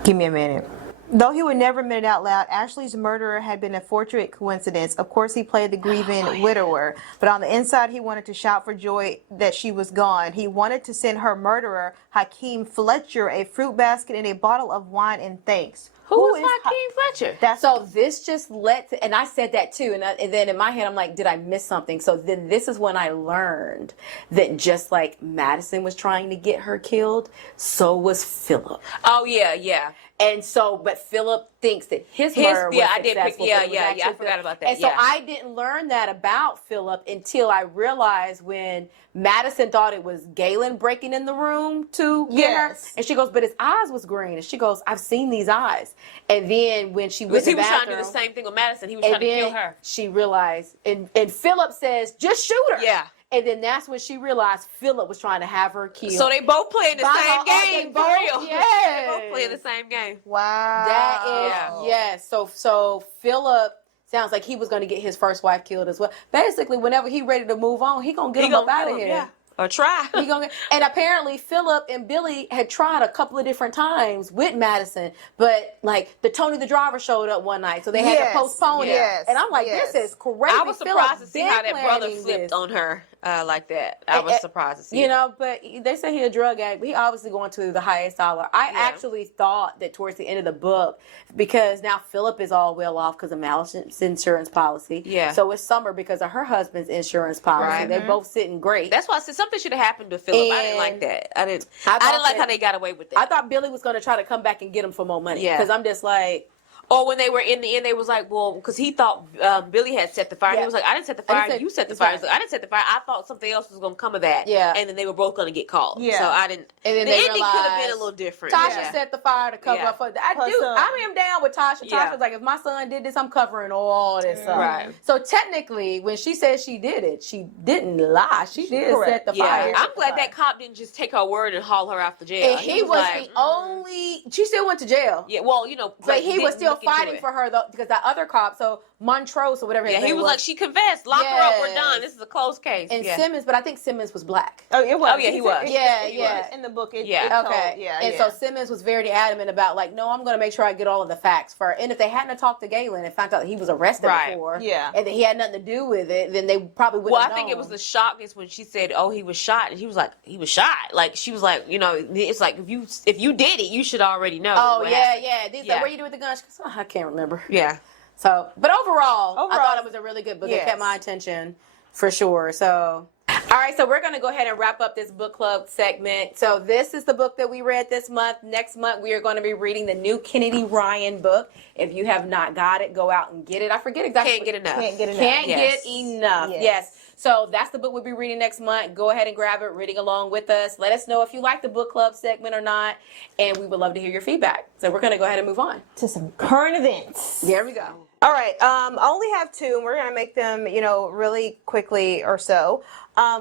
Give me a minute. Though he would never admit it out loud, Ashley's murderer had been a fortunate coincidence. Of course, he played the grieving widower, but on the inside, he wanted to shout for joy that she was gone. He wanted to send her murderer, Hakeem Fletcher, a fruit basket and a bottle of wine in thanks. Who is Ha- Hakeem Fletcher? That's So this just led to, and I said that too, and then in my head I'm like, did I miss something? So then this is when I learned that just like Madison was trying to get her killed, so was Philip. Oh, yeah, yeah. And so, but Philip thinks that his murder was yeah, I did pick- successful. yeah, but it was yeah, actually I forgot Philip. about that, And so yeah. I didn't learn that about Philip until I realized when Madison thought it was Galen breaking in the room to get her. Yes. And she goes, but his eyes was green. And she goes, I've seen these eyes. And then when she went Because he to the was trying to bathroom, do the same thing with Madison. He was and trying to kill then her. she realized, and Philip says, just shoot her. Yeah. And then that's when she realized Philip was trying to have her killed. So they both playing the By same all- game, they for both- real. yes. They both playing the same game. wow. That is, Yeah. yes. So Philip sounds like he was going to get his first wife killed as well. Basically, whenever he ready to move on, he going to get him up out kill of him, here. yeah. Or try. He gonna get, and apparently Philip and Billy had tried a couple of different times with Madison, but like the Tony the driver showed up one night, so they had Yes, to postpone yes, it. And I'm like, yes. this is crazy. I was surprised to see how that brother planning flipped this. on her like that. I was surprised to see You it. know, but they say he a drug addict. He obviously going to the highest dollar. I Yeah. actually thought that towards the end of the book, because now Philip is all well off because of Malice's insurance policy. Yeah. So it's Summer because of her husband's insurance policy. Right. They're both sitting great. That's why I said something should have happened to Philip. I didn't like And that. I didn't thought like that- how they got away with that. I thought Billy was going to try to come back and get him for more money. Yeah. Because I'm just like, Or when they were in the end, they was like, well, because he thought Billy had set the fire. Yeah. He was like, I didn't set the I fire. didn't set- You set the that's fire. right. He's like, I didn't set the fire. I thought something else was going to come of that. Yeah. And then they were both going to get caught. Yeah. So I didn't. And then the they ending could have been realized a little different. Tasha Yeah. set the fire to cover Yeah. up for Her I son. am down with Tasha. Yeah. Tasha's like, if my son did this, I'm covering all this up. Right. So technically, when she said she did it, she didn't lie. She did Correct. set the Yeah. fire. I'm glad that cop didn't just take her word and haul her out the jail. And he was like, the only. She still went to jail. Yeah, well, you know. But like, he was didn't still look into fighting it. for her though, because that other cop, so Montrose or whatever his Yeah, name he was like, she confessed. Lock her up. We're Yes. done. This is a closed case. and yeah. Simmons, but I think Simmons was black. Oh, it was. Oh, yeah, he was. Yeah, It yeah. was. In the book, it, Yeah. it told- Okay. yeah, and yeah. so Simmons was very adamant about like, no, I'm going to make sure I get all of the facts first. And if they hadn't have talked to Galen and found out he was arrested Right. before, Yeah. and that he had nothing to do with it, then they probably would. Well, have I think it known. was the shockness when she said, "Oh, he was shot," and he was like, "He was shot." Like she was like, you know, it's like if you did it, you should already know. Oh what yeah, happened. yeah. These Yeah. like, where you do with the gun? She goes, oh, I can't remember. Yeah. So, but overall, I Overall, thought it was a really good book. It yes. kept my attention for sure. So, all right, so we're going to go ahead and wrap up this book club segment. So this is the book that we read this month. Next month, we are going to be reading the new Kennedy Ryan book. If you have not got it, go out and get it. I forget exactly. Can't get enough. Can't get enough. Can't Yes. get enough. Yes. Yes. So that's the book we'll be reading next month. Go ahead and grab it, reading along with us. Let us know if you like the book club segment or not, and we would love to hear your feedback. So we're going to go ahead and move on. To some current events. There we go. All right. I only have two, and we're going to make them, really quickly or so.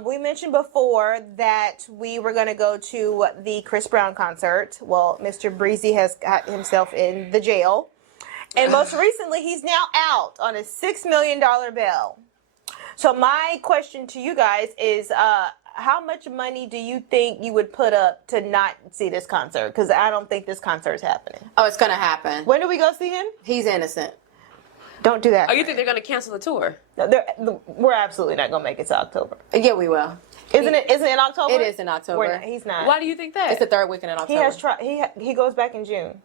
We mentioned before that we were going to go to the Chris Brown concert. Well, Mr. Breezy has got himself in the jail. And most recently, he's now out on a $6 million bail. So my question to you guys is, how much money do you think you would put up to not see this concert? Because I don't think this concert is happening. Oh, it's going to happen. When do we go see him? He's innocent. Don't do that. Oh, you think they're going to cancel the tour? No, we're absolutely not gonna make it to October. Yeah, we will. Isn't it? Isn't it in October? It is in October. He's not. Why do you think that? It's the third weekend in He October. has he goes back in June.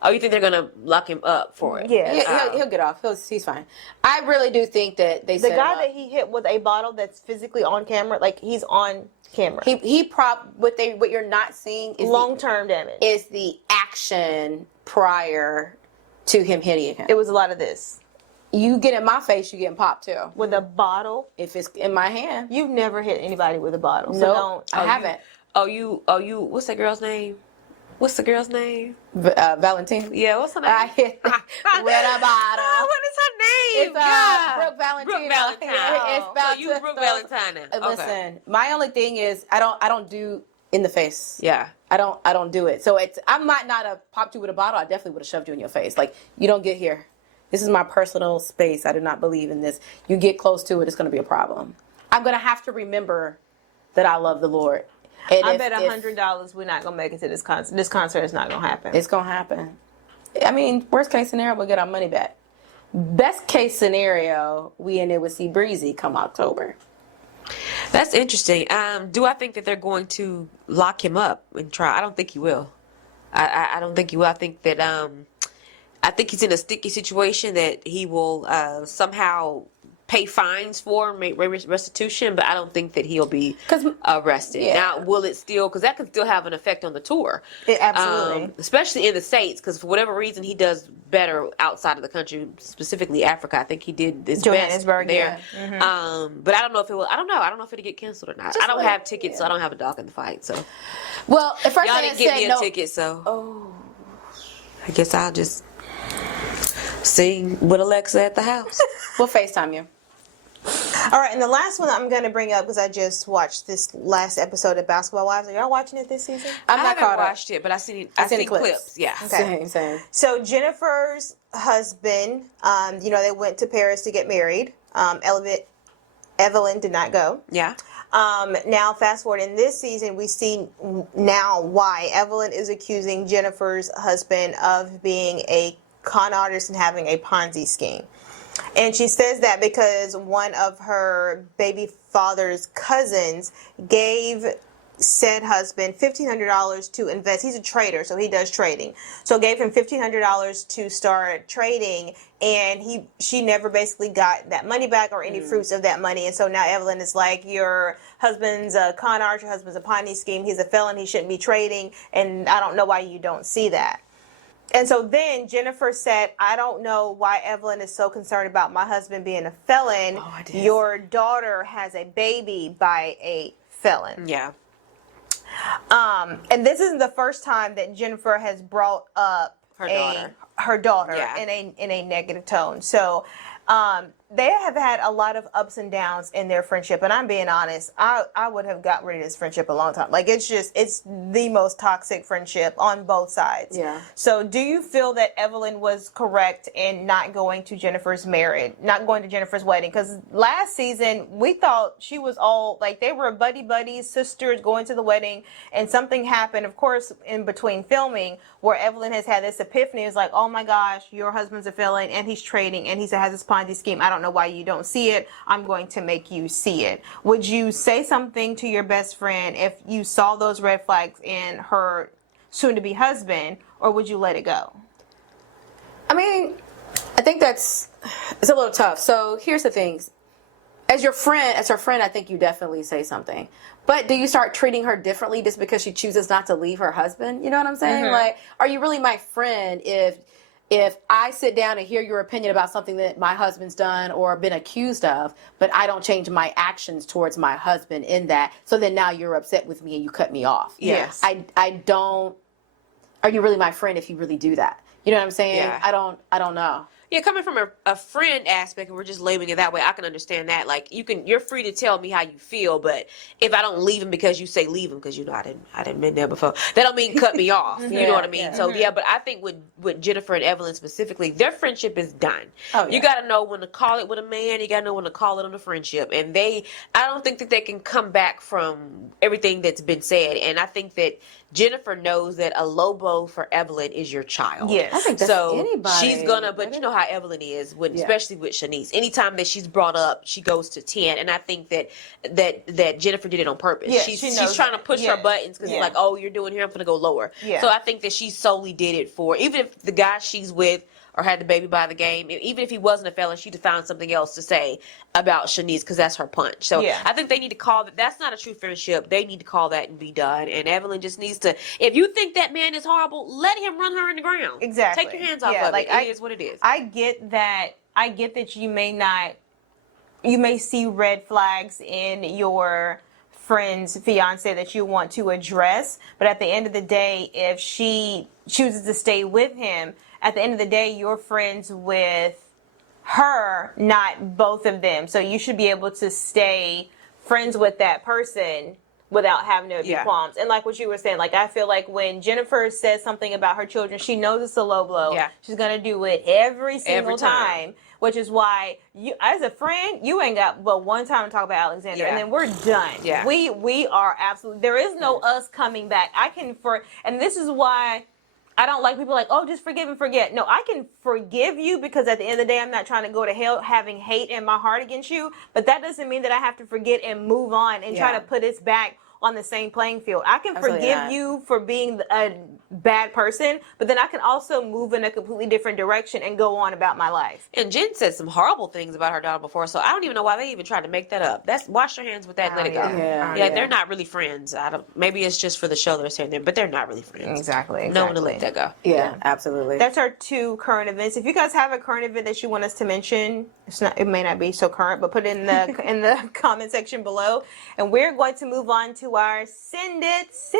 Oh, you think they're going to lock him up for it? Yeah. He'll get off. He's fine. I really do think that they The set guy him up. that he hit with a bottle that's physically on camera, like he's on camera. What you're not seeing is Long-term damage. is the action prior to him hitting him. It was a lot of this. You get in my face, you getting popped too. With a bottle? If it's in my hand. You've never hit anybody with a bottle. So No, don't. I haven't. What's that girl's name? What's the girl's name? Valentina. Yeah, what's her name? I hit with a bottle. Oh, what is her name? It's God. Brooke Valentina. Brooke Valentine. It's So you Brooke Valentine. Okay. Listen, my only thing is I don't do in the face. Yeah. I don't do it. So I might not have popped you with a bottle. I definitely would have shoved you in your face. Like, you don't get here. This is my personal space. I do not believe in this. You get close to it, it's going to be a problem. I'm going to have to remember that I love the Lord. And I bet $100 we're not gonna make it to this concert. This concert is not gonna happen. It's going to happen. I mean, worst case scenario, we'll get our money back. Best case scenario, we in there with see Breezy come October. That's interesting. Do I think that they're going to lock him up and try? I don't think he will. I don't think he will. I think that I think he's in a sticky situation that he will somehow pay fines for, make restitution, but I don't think that he'll be arrested. Yeah. Now, will it still, because that could still have an effect on the tour. Absolutely. Especially in the States, because for whatever reason, he does better outside of the country, specifically Africa. I think he did his best Johannesburg, there. yeah. Mm-hmm. But I don't know if it will, I don't know if it'll get canceled or not. I don't have tickets, so I don't have a dog in the fight, so. Well, at first Y'all I didn't didn't give me say a no. ticket, so Oh. I guess I'll just sing with Alexa at the house. We'll FaceTime you. All right, and the last one I'm going to bring up because I just watched this last episode of Basketball Wives. Are y'all watching it this season? I I'm not haven't caught up. watched it, but I've seen seen clips. Yeah. Okay. Same. So Jennifer's husband, they went to Paris to get married. Evelyn did not go. Yeah. Now, fast forward in this season, we see now why Evelyn is accusing Jennifer's husband of being a con artist and having a Ponzi scheme. And she says that because one of her baby father's cousins gave said husband $1,500 to invest. He's a trader, so he does trading. So gave him $1,500 to start trading, and she never basically got that money back or any fruits of that money. And so now Evelyn is like, your husband's a con artist, your husband's a Ponzi scheme, he's a felon, he shouldn't be trading, and I don't know why you don't see that. And so then Jennifer said, I don't know why Evelyn is so concerned about my husband being a felon. Oh, I did. Your daughter has a baby by a felon. Yeah. And this isn't the first time that Jennifer has brought up her daughter Yeah. in a negative tone. So they have had a lot of ups and downs in their friendship, and I'm being honest, I would have got rid of this friendship a long time. Like, it's the most toxic friendship on both sides. Yeah. So do you feel that Evelyn was correct in not going to Jennifer's wedding? Because last season we thought she was all like, they were buddies, sisters going to the wedding, and something happened, of course, in between filming, where Evelyn has had this epiphany. It's like, oh my gosh, your husband's a felon and he's trading and he has this Ponzi scheme. I don't know why you don't see it. I'm going to make you see it. Would you say something to your best friend if you saw those red flags in her soon-to-be husband, or would you let it go? I mean, I think it's a little tough. So here's the things. As her friend, I think you definitely say something. But do you start treating her differently just because she chooses not to leave her husband? You know what I'm saying? Mm-hmm. Like, are you really my friend if I sit down and hear your opinion about something that my husband's done or been accused of, but I don't change my actions towards my husband in that, so then now you're upset with me and you cut me off? Yes. I don't. Are you really my friend if you really do that? You know what I'm saying? Yeah. I don't know. Yeah, coming from a friend aspect, and we're just labeling it that way, I can understand that. Like, you're free to tell me how you feel, but if I don't leave him because you say leave him, because I didn't been there before, that don't mean cut me off. You know what I mean? Yeah. So yeah, but I think with Jennifer and Evelyn specifically, their friendship is done. Oh, yeah. You got to know when to call it with a man. You got to know when to call it on a friendship, and I don't think that they can come back from everything that's been said. And I think that Jennifer knows that a low blow for Evelyn is your child. Yes. I think that's so anybody. she's gonna, but you know how how Evelyn is, especially with Shanice. Anytime that she's brought up, she goes to 10, and I think that Jennifer did it on purpose. Yeah, she's knows trying to push her yeah. buttons because it's like, oh, you're doing here, I'm gonna go lower. Yeah. So I think that she solely did it for, even if the guy she's with or had the baby by the game, even if he wasn't a felon, she'd have found something else to say about Shanice because that's her punch. So I think they need to call that. That's not a true friendship. They need to call that and be done. And Evelyn just needs to, if you think that man is horrible, let him run her in the ground. Exactly. Take your hands off of it. It is what it is. I get that. I get that you may see red flags in your friend's fiance that you want to address, but at the end of the day, if she chooses to stay with him, at the end of the day, you're friends with her, not both of them. So you should be able to stay friends with that person without having to be qualms. And like what you were saying, like I feel like when Jennifer says something about her children, she knows it's a low blow. Yeah. She's going to do it every single time. Which is why you, as a friend, you ain't got but one time to talk about Alexander, and then we're done. Yeah. We are absolutely. There is no us coming back. And this is why I don't like people like, oh, just forgive and forget. No, I can forgive you because at the end of the day, I'm not trying to go to hell having hate in my heart against you. But that doesn't mean that I have to forget and move on and try to put us back on the same playing field. I can forgive you for being a bad person, but then I can also move in a completely different direction and go on about my life. And Jen said some horrible things about her daughter before, so I don't even know why they even tried to make that up. That's wash your hands with that and let it go. Yeah, they're not really friends. Maybe it's just for the show they're saying there, but they're not really friends. Exactly. No one to let that go. Yeah, absolutely. That's our 2 current events. If you guys have a current event that you want us to mention, it may not be so current, but put it in the comment section below. And we're going to move on to our Send It Sis.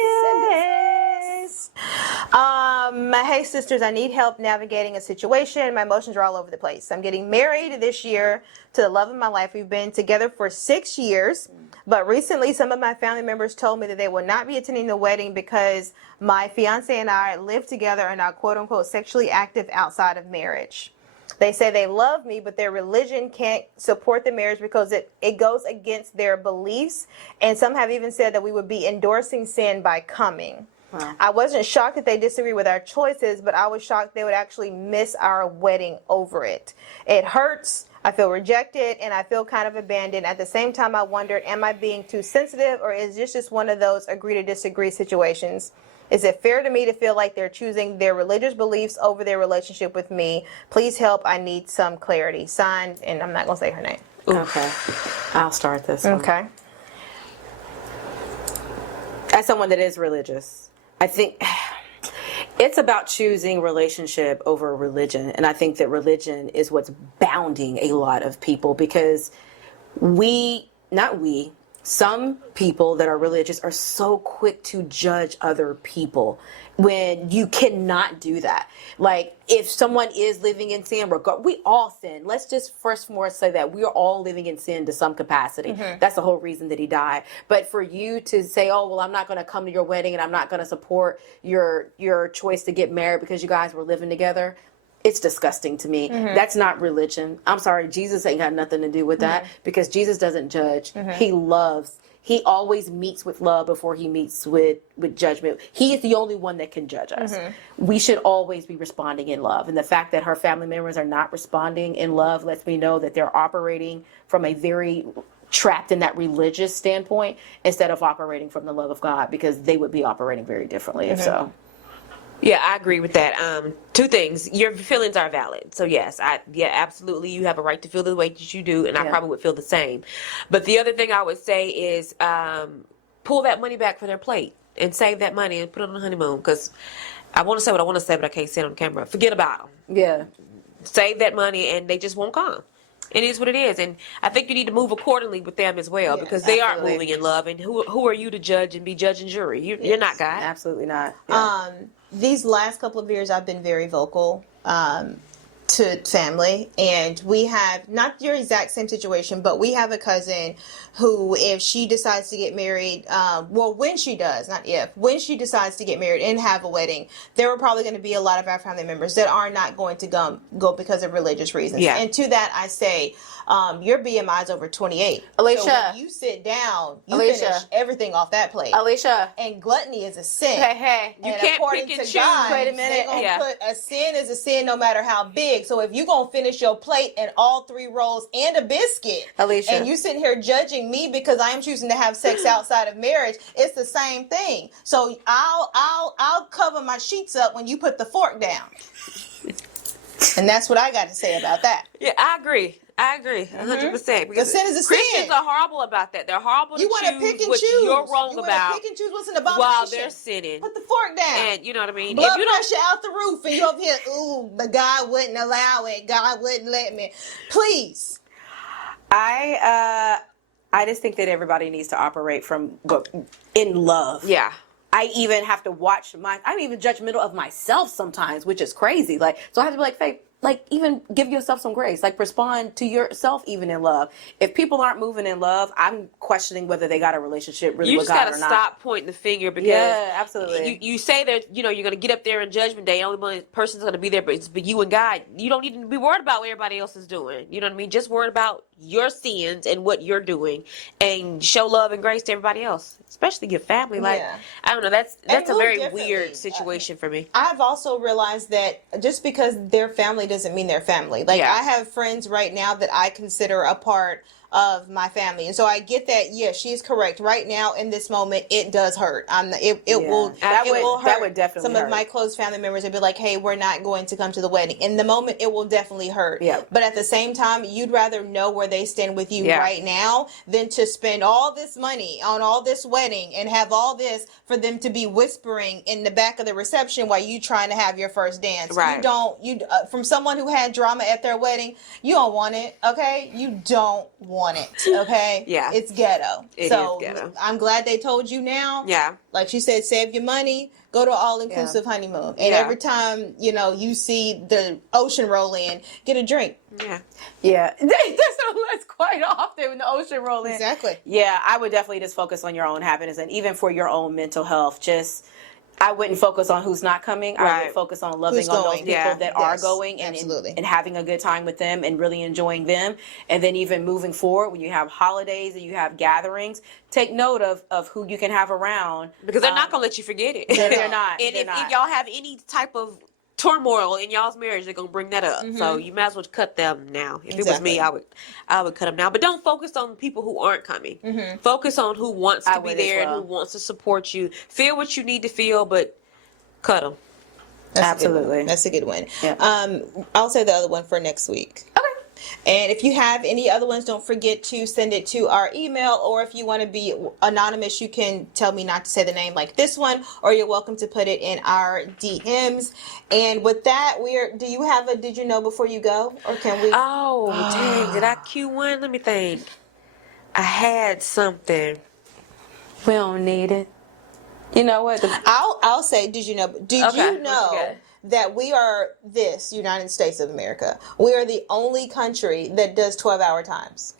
Hey sisters, I need help navigating a situation. My emotions are all over the place. I'm getting married this year to the love of my life. We've been together for 6 years, but recently some of my family members told me that they will not be attending the wedding because my fiance and I live together and are quote unquote sexually active outside of marriage. They say they love me, but their religion can't support the marriage because it goes against their beliefs. And some have even said that we would be endorsing sin by coming. Wow. I wasn't shocked that they disagree with our choices, but I was shocked they would actually miss our wedding over it. It hurts. I feel rejected and I feel kind of abandoned. At the same time, I wondered, am I being too sensitive or is this just one of those agree to disagree situations? Is it fair to me to feel like they're choosing their religious beliefs over their relationship with me? Please help. I need some clarity. Signed, and I'm not going to say her name. Okay. I'll start this one. Okay. As someone that is religious, I think it's about choosing relationship over religion. And I think that religion is what's bounding a lot of people because some people that are religious are so quick to judge other people when you cannot do that. Like if someone is living in sin, we all sin. Let's just first more say that we are all living in sin to some capacity. Mm-hmm. That's the whole reason that he died. But for you to say, oh, well, I'm not going to come to your wedding and I'm not going to support your choice to get married because you guys were living together. It's disgusting to me. Mm-hmm. That's not religion. I'm sorry, Jesus ain't got nothing to do with that because Jesus doesn't judge. Mm-hmm. He loves. He always meets with love before he meets with judgment. He is the only one that can judge us. Mm-hmm. We should always be responding in love. And the fact that her family members are not responding in love lets me know that they're operating from a very trapped in that religious standpoint instead of operating from the love of God because they would be operating very differently if so. Yeah, I agree with that. 2 things. Your feelings are valid. So yes, absolutely. You have a right to feel the way that you do, and I probably would feel the same. But the other thing I would say is pull that money back for their plate and save that money and put it on the honeymoon. Because I want to say what I want to say, but I can't say it on camera. Forget about them. Yeah. Save that money, and they just won't come. It is what it is, and I think you need to move accordingly with them as well because they aren't moving in love. And who are you to judge and be judge and jury? You're not God. Absolutely not. Yeah. These last couple of years, I've been very vocal to family, and we have not your exact same situation, but we have a cousin who, if she decides to get married, when she does, not if, when she decides to get married and have a wedding, there are probably going to be a lot of our family members that are not going to go because of religious reasons. Yeah. And to that, I say, your BMI is over 28. Alicia. So when you sit down, you finish everything off that plate. Alicia. And gluttony is a sin. Hey. You can't pick and choose. God, wait a minute. Put a sin is a sin no matter how big. big. So if you gonna finish your plate and all 3 rolls and a biscuit, Alicia. and you sitting here judging me because I am choosing to have sex outside of marriage, it's the same thing. So I'll cover my sheets up when you put the fork down. And that's what I got to say about that. Yeah, I agree. 100%. Because sin is a sin. Christians are horrible about that. They're horrible to You want to choose pick and what choose. you're wrong you about pick and choose what's an abomination. while they're sinning. Put the fork down. And you know what I mean? Blood if you don't, pressure out the roof, and you over here, ooh, but God wouldn't allow it. God wouldn't let me. Please. I just think that everybody needs to operate in love. yeah. I even have to watch I'm even judgmental of myself sometimes, which is crazy. Like, so I have to be like, Faith, like, even give yourself some grace. Like, respond to yourself even in love. If people aren't moving in love, I'm questioning whether they got a relationship really You with just God gotta or not. stop pointing the finger because Yeah, absolutely. You say that you're gonna get up there in Judgment Day. Only one person's gonna be there, but it's you and God. You don't need to be worried about what everybody else is doing. You know what I mean? Just worried about your sins and what you're doing, and show love and grace to everybody else, especially your family. Like, Yeah. I don't know. That's a move very differently. weird situation for me. I've also realized that just because they're family doesn't mean they're family. Like, Yeah. I have friends right now that I consider a part of my family, and so I get that. Yeah, she's correct. Right now, in this moment, it does hurt. It will hurt. That would definitely some hurt. of my close family members would be like, "Hey, we're not going to come to the wedding." In the moment, it will definitely hurt. Yeah. But at the same time, you'd rather know where they stand with you Yeah. right now than to spend all this money on all this wedding and have all this for them to be whispering in the back of the reception while you trying to have your first dance. Right. From someone who had drama at their wedding, you don't want it, okay? You don't want it, okay? Yeah. It's ghetto. It So is ghetto. I'm glad they told you now. Yeah. Like she said, save your money, go to all-inclusive honeymoon. And Yeah. every time, you see the ocean roll in, get a drink. Yeah. Yeah, that's quite often when the ocean roll in. Exactly. Yeah, I would definitely just focus on your own happiness, and even for your own mental health. I wouldn't focus on who's not coming. I Right. would focus on loving Who's on those going. people Yeah. that are Yes, going and absolutely. and having a good time with them and really enjoying them. And then even moving forward, when you have holidays and you have gatherings, take note of who you can have around. Because they're not gonna let you forget it. They're not. And They're if not. y'all have any type of turmoil in y'all's marriage, they're gonna bring that up. So you might as well cut them now. If it was me, Exactly. I would cut them now. But don't focus on people who aren't coming. Focus on who wants to I be would as there and well. who wants to support you. Feel what you need to feel, but cut them. Absolutely. That's a good one. Yeah. I'll say the other one for next week. Okay. And if you have any other ones, don't forget to send it to our email. Or if you want to be anonymous, you can tell me not to say the name like this one, or you're welcome to put it in our DMs. And with that, do you have a did you know before you go? Or can we? Oh, dang. Did I cue one? Let me think. I had something. We don't need it. You know what? I'll say, did you know? Did Okay, you what you know got? that we are this United States of America? We are the only country that does 12-hour times.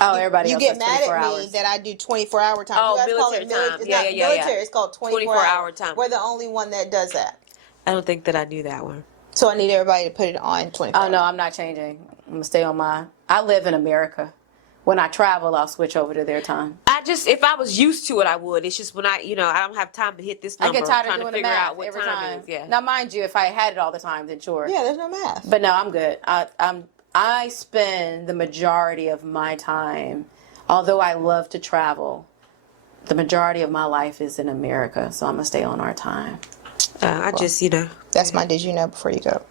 Oh, everybody You else get has mad 24 at me hours. that I do 24-hour time. Oh, You guys call it military time. It's Yeah, not yeah, military. yeah. It's called 24-hour time. We're the only one that does that. I don't think that I knew that one. So I need everybody to put it on 24. Oh no, I'm not changing. I'm gonna stay on mine. I live in America. When I travel, I'll switch over to their time. If I was used to it, I would. It's just when I don't have time to hit this I number. get tired of trying doing to the figure math out what every time time. it is. Yeah. Now, mind you, if I had it all the time, then sure. Yeah, there's no math. But no, I'm good. I spend the majority of my time, although I love to travel, the majority of my life is in America, so I'm gonna stay on our time. That's my did you know before you go.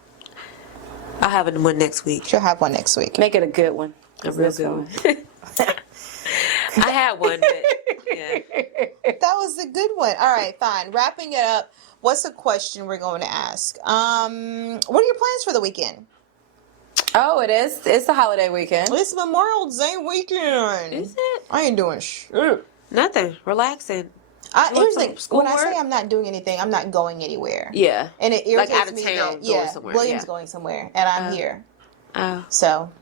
I'll have one next week. She'll have one next week. Make it a good one. A real good one. I had one, but yeah. That was a good one. All right, fine. Wrapping it up. What's the question we're going to ask? What are your plans for the weekend? Oh, it is. It's the holiday weekend. It's Memorial Day weekend. Is it? I ain't doing shit. Nothing. Relaxing. Here's the thing. When I schoolwork? say I'm not doing anything, I'm not going anywhere. Yeah. And it irritates Like out of me town, that, going somewhere, William's yeah. going somewhere, and I'm here. Oh. So,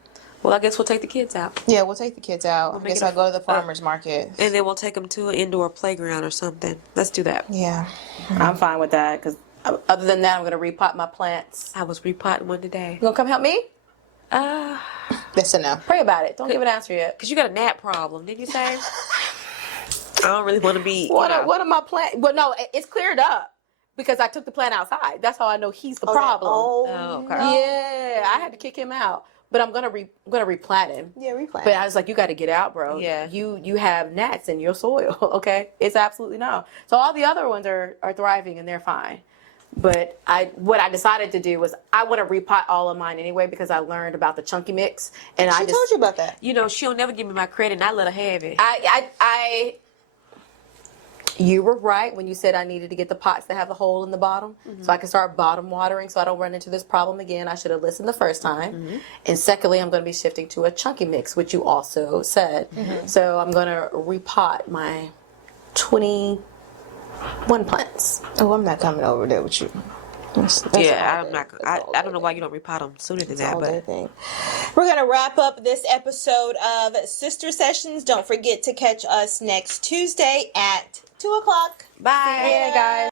Well, I guess we'll take the kids out. yeah, we'll take the kids out. I make guess it a- I'll go to the farmer's market. And then we'll take them to an indoor playground or something. Let's do that. Yeah. I'm fine with that because other than that, I'm gonna repot my plants. I was repotting one today. You gonna come help me? That's a no. Pray about it. Don't give an answer yet. Because you got a gnat problem, didn't you say? I don't really want to be. One of my plants. Well, no, it's cleared up. because I took the plant outside. That's how I know he's the Okay. problem. Oh, okay. Yeah, I had to kick him out. But I'm gonna replant him. Yeah, replant. But I was like, you got to get out, bro. Yeah. You have gnats in your soil. Okay, it's absolutely no. So all the other ones are thriving and they're fine. But what I decided to do was I want to repot all of mine anyway because I learned about the chunky mix and I told you about that. You know, she'll never give me my credit, and I let her have it. You were right when you said I needed to get the pots that have the hole in the bottom so I can start bottom watering so I don't run into this problem again. I should have listened the first time. And secondly, I'm going to be shifting to a chunky mix, which you also said. So I'm going to repot my 21 plants. Oh, I'm not coming over there with you. That's I'm not. I don't know why you don't repot them sooner than that, but thing. We're gonna wrap up this episode of Sister Sessions. Don't forget to catch us next Tuesday at 2:00. bye. Hey guys.